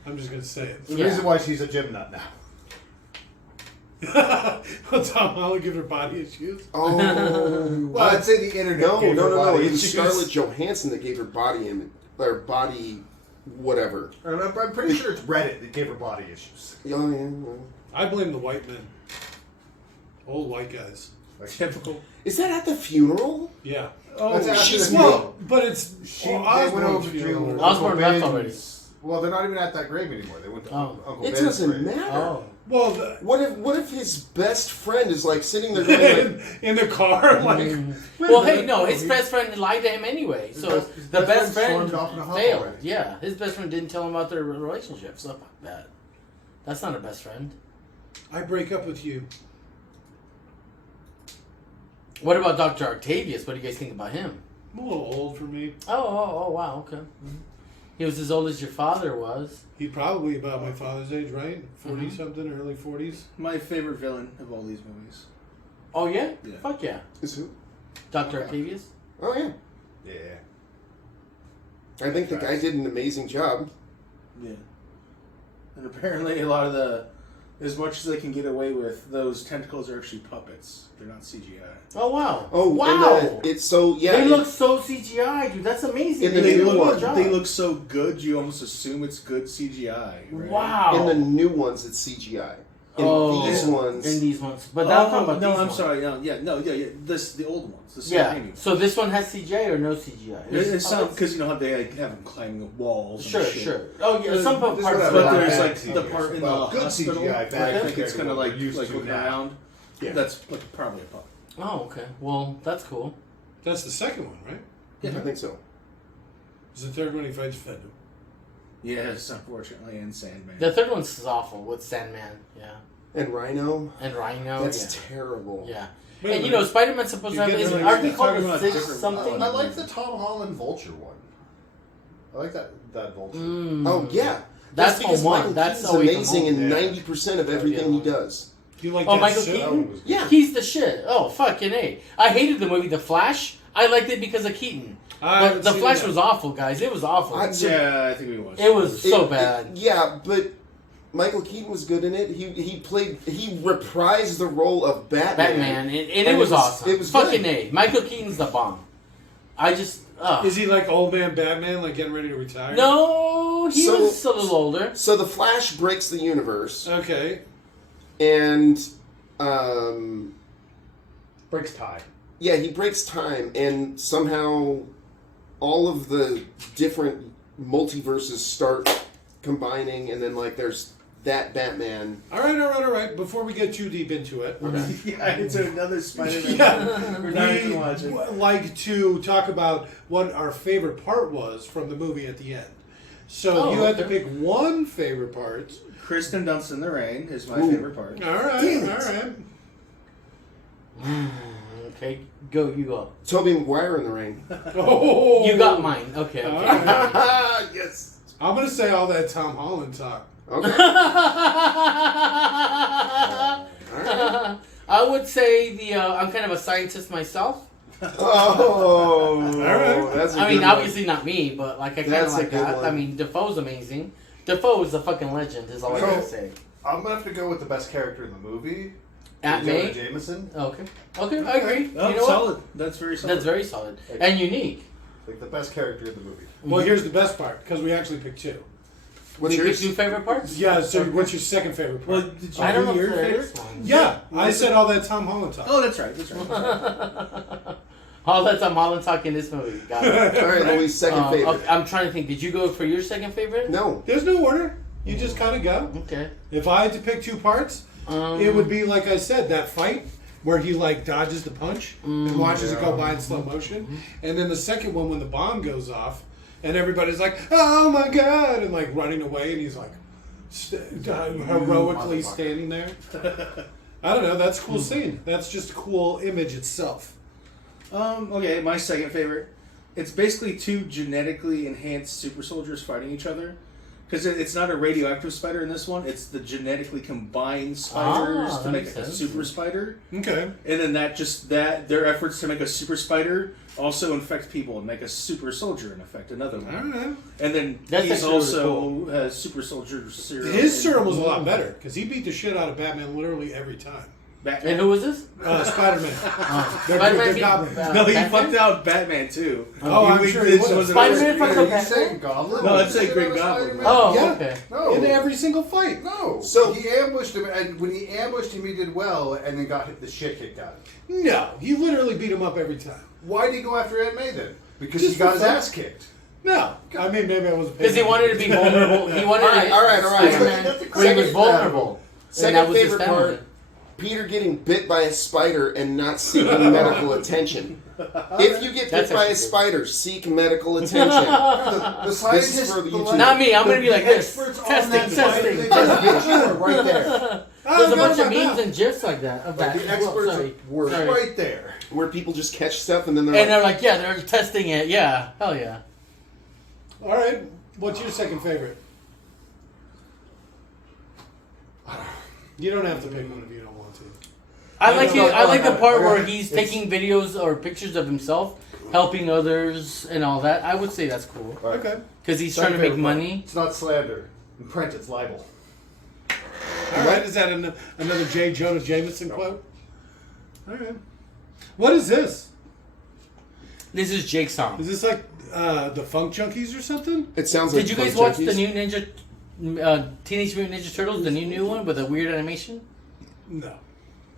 I'm just gonna say it. The Yeah. reason why she's a gym nut now. Will Tom Holland give her body issues? Oh. Well, I'd say the internet. No, gave her no. body It was issues. Scarlett Johansson that gave her body image or body, whatever. I'm pretty sure it's Reddit that gave her body issues. Oh, yeah. I blame the white men. Old white guys. Typical. Is that at the funeral? Yeah. Oh, That's after she's the Well, but it's They Osborne's went over funeral. to Osborne Uncle left Ben's. Well, they're not even at that grave anymore. They went to Oh. Uncle It Ben's doesn't grave. matter. Oh. Well, What if his best friend is like sitting there going like, in the car, like Well, hey, no, his best friend lied to him anyway. So His the best best friend friend stormed off in a huff failed. already. Yeah, his best friend didn't tell him about their relationship. So fuck that. That's not a best friend. I break up with you. What about Dr. Octavius? What do you guys think about him? I'm a little old for me. Oh, wow, okay. He was as old as your father was. He's probably about my father's age, right? 40 Mhm. something, early 40s. my favorite villain of all these movies. Oh, yeah? Yeah. Fuck yeah. is who? Dr. Okay. Octavius? Oh yeah. Yeah. I think the guy did an amazing job. Yeah. And apparently a lot of as much as they can get away with, those tentacles are actually puppets. They're not CGI. Oh, wow. Oh wow. and, it's so yeah. They look so CGI, dude. That's amazing. In the They new do a good one, job. They look so good, you almost assume it's good CGI. Right? Wow. in the new ones, it's CGI. In these ones, In these ones. But now I'm talking about no, these I'm ones. sorry. Yeah. The old ones. The Sam Yeah. Raimi ones. So this one has CGI or no CGI? It's Oh, some that's- because you know how they like, have them climbing the walls. Sure, and shit. sure. Oh, yeah. Some This is parts. what I But love. there's Bad like CGI. the part in the Well, good hospital CGI, where bad I think it's CGI kind of like used to looking now. around. Yeah. That's like probably a puppet. Oh, okay. Well, that's cool. That's the second one, right? I think so. Is the third one he fights Venom? Yes, unfortunately, and Sandman. The third one's awful with Sandman. Yeah. And Rhino, And Rhino. that's yeah. terrible. Yeah. Wait a And you minute. know, Spider-Man's supposed to You're have getting his. really- Aren't they talking called the about Six different- something? I like the Tom Holland Vulture one. I like that Vulture. Mm. Oh yeah, That's because the one. Michael That's Keaton's always the amazing one. in Yeah. 90% of everything he does. Do you like Oh, that Michael suit? Keaton? Yeah. He's the shit. Oh, fucking A. I hated the movie The Flash. I liked it because of Keaton. I But haven't The seen Flash that. was awful, guys. It was awful. Yeah, I think we watched. It was so It- bad. yeah, but Michael Keaton was good in it. He reprised the role of Batman. Batman, and it And was awesome. It was fucking good. A. Michael Keaton's the bomb. I just. Is he like old man Batman, like getting ready to retire? No, he So- was a little older. So the Flash breaks the universe, Okay. and Breaks tie. yeah, he breaks time, and somehow all of the different multiverses start combining, and then like there's that Batman. All right. Before we get too deep into it, Yeah, it's another Spider-Man. yeah, We're not we even watching. like to talk about what our favorite part was from the movie at the end. So Oh, you had to okay. pick one favorite part. Kirsten Dunst in the rain is my Ooh. favorite part. All right, Damn all it. right. Okay, you go. Tobey Maguire in the rain. Oh, You got mine. Okay, All okay. right. Yes. I'm gonna say all that Tom Holland talk. Okay. All right. I would say I'm kind of a scientist myself. Oh, All right. That's a I mean, good one. obviously not me, but like I kind of That's a like good that. one. I mean, Defoe's amazing. Defoe is a fucking legend. Is all I gotta say. I'm gonna have to go with the best character in the movie. Aunt Jonah May. Jameson. Okay, I agree. Oh, you know solid. what? That's very solid. That's very solid and unique. Like the best character in the movie. Well, here's the best part because we actually picked two. What's You yours? pick two favorite parts? Yeah. So what's your second favorite Well, part? did you I don't know do if your there favorite? is one. Yeah, I said all that Tom Holland talk. Oh, that's right. That's right. I'll let Tom Holland talk in this movie. Got it. All right, Louis, second favorite. Okay, I'm trying to think. Did you go for your second favorite? No. There's no order. You just kind of go. Okay. If I had to pick two parts, it would be, like I said, that fight where he, like, dodges the punch and watches it go by in slow motion. And then the second one when the bomb goes off and everybody's like, oh, my God, and, like, running away. And he's, like, heroically standing there. I don't know. That's a cool scene. That's just a cool image itself. Okay, my second favorite. It's basically two genetically enhanced super soldiers fighting each other. Because it's not a radioactive spider in this one. It's the genetically combined spiders to make a super spider. Okay. And then their efforts to make a super spider also infect people and make a super soldier and affect another one. I don't know. And then That's he's actually also really cool. has super soldier serum. His serum was a lot better because he beat the shit out of Batman literally every time. And who was this? Spider-Man. Spider-Man Goblin. No, he Batman? fucked out Batman too. Oh, I'm sure he would. Spider-Man fucked out You Batman? saying Goblin? No, I'd say You saying Green about Goblin. Spider-Man? Oh, Yeah. okay. No. In every single fight. No. So- he ambushed him, and when he ambushed him, he did well, and then got the shit kicked out of him. No, he literally beat him up every time. Why did he go after Aunt May then? Because Just he got for his fun. ass kicked. No, I mean maybe I wasn't. Because he wanted to be vulnerable. He wanted to All right. Spider-Man That's a when he was second- vulnerable. And Second that was his favorite family. part, Peter getting bit by a spider and not seeking medical attention. If you get bit That's by a actually good. spider, seek medical attention. The scientists, for the the YouTube. Not me. I'm going to be like this. experts on Testing, that testing. They just get you are right there. There's a bunch of my memes mouth. and gifs like that. Of that. The experts Sorry. were Sorry. right there. Where people just catch stuff and then they're And like, they're like, yeah, they're testing it. Yeah. Hell yeah. All right, what's your second favorite? You don't have to pick one if you don't want to. I like no, it. I like the no, part okay. where he's taking videos or pictures of himself, helping others and all that. I would say that's cool. Right. Okay. Because he's Second trying to make favorite part. money. It's not slander. In print, it's libel. All right, is that another J. Jonah Jameson quote? All right. What is this? This is Jake's song. Is this like the Funk Junkies or something? it sounds like Did you guys Funk watch the Junkies. new Teenage Mutant Ninja Turtles, the new one with a weird animation? No.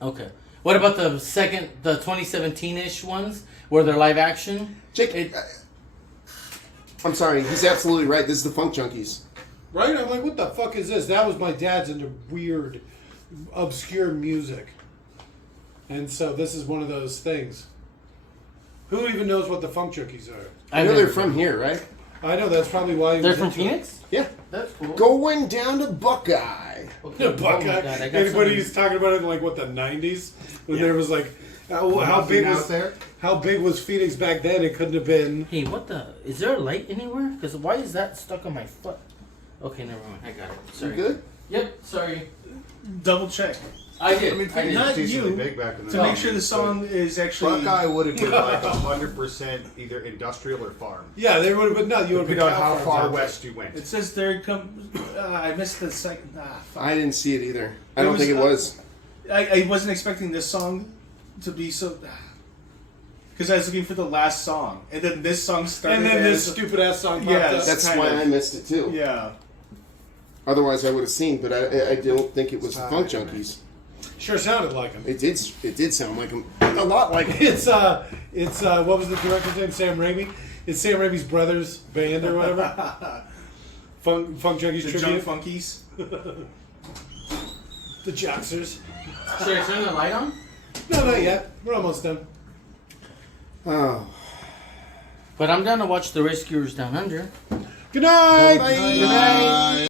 Okay. What about the 2017-ish ones where they're live action? Jake, I'm sorry, he's absolutely right. This is the Funk Junkies. Right? I'm like, what the fuck is this? That was my dad's into weird, obscure music. And so this is one of those things. Who even knows what the Funk Junkies are? I know they're from here, right? I know, that's probably why he They're was from into it. Phoenix? Yeah. That's cool. Going down to Buckeye. Okay. The Buckeye. Oh my God, I got Anybody something. who's talking about it in like what the 90s when there was like how Nothing big out was there? how big was Phoenix back then? It couldn't have been. Hey, what the? Is there a light anywhere? Because why is that stuck on my foot? Okay, never mind. I got it. You Sorry. good? Yep. Sorry. Double check I did. I mean, I did. not decently you, big back in the to make sure the 90s, song is but actually. Buckeye would have been like 100% either industrial or farm. Yeah, they would have been. No, you would have Depending been on how cow far farms out west you went. It says there comes. I missed the second. Fuck. I didn't see it either. I It don't was, think it was. I wasn't expecting this song to be so. Because I was looking for the last song, and then this song there. started. And then this as- stupid ass song popped Yes. up. That's kind why of. I missed it too. Yeah. Otherwise, I would have seen, but I don't think it was the Funk Junkies. Sure sounded like him. It did sound like him. A lot like him. It's what was the director's name? Sam Raimi. It's Sam Raimi's brother's band or whatever. Funk Junkies The Junk tribute. Funkies. The Joxers. Should I turn the light on? No, not yet. We're almost done. Oh. But I'm down to watch The Rescuers Down Under. Good night. Bye. Good night.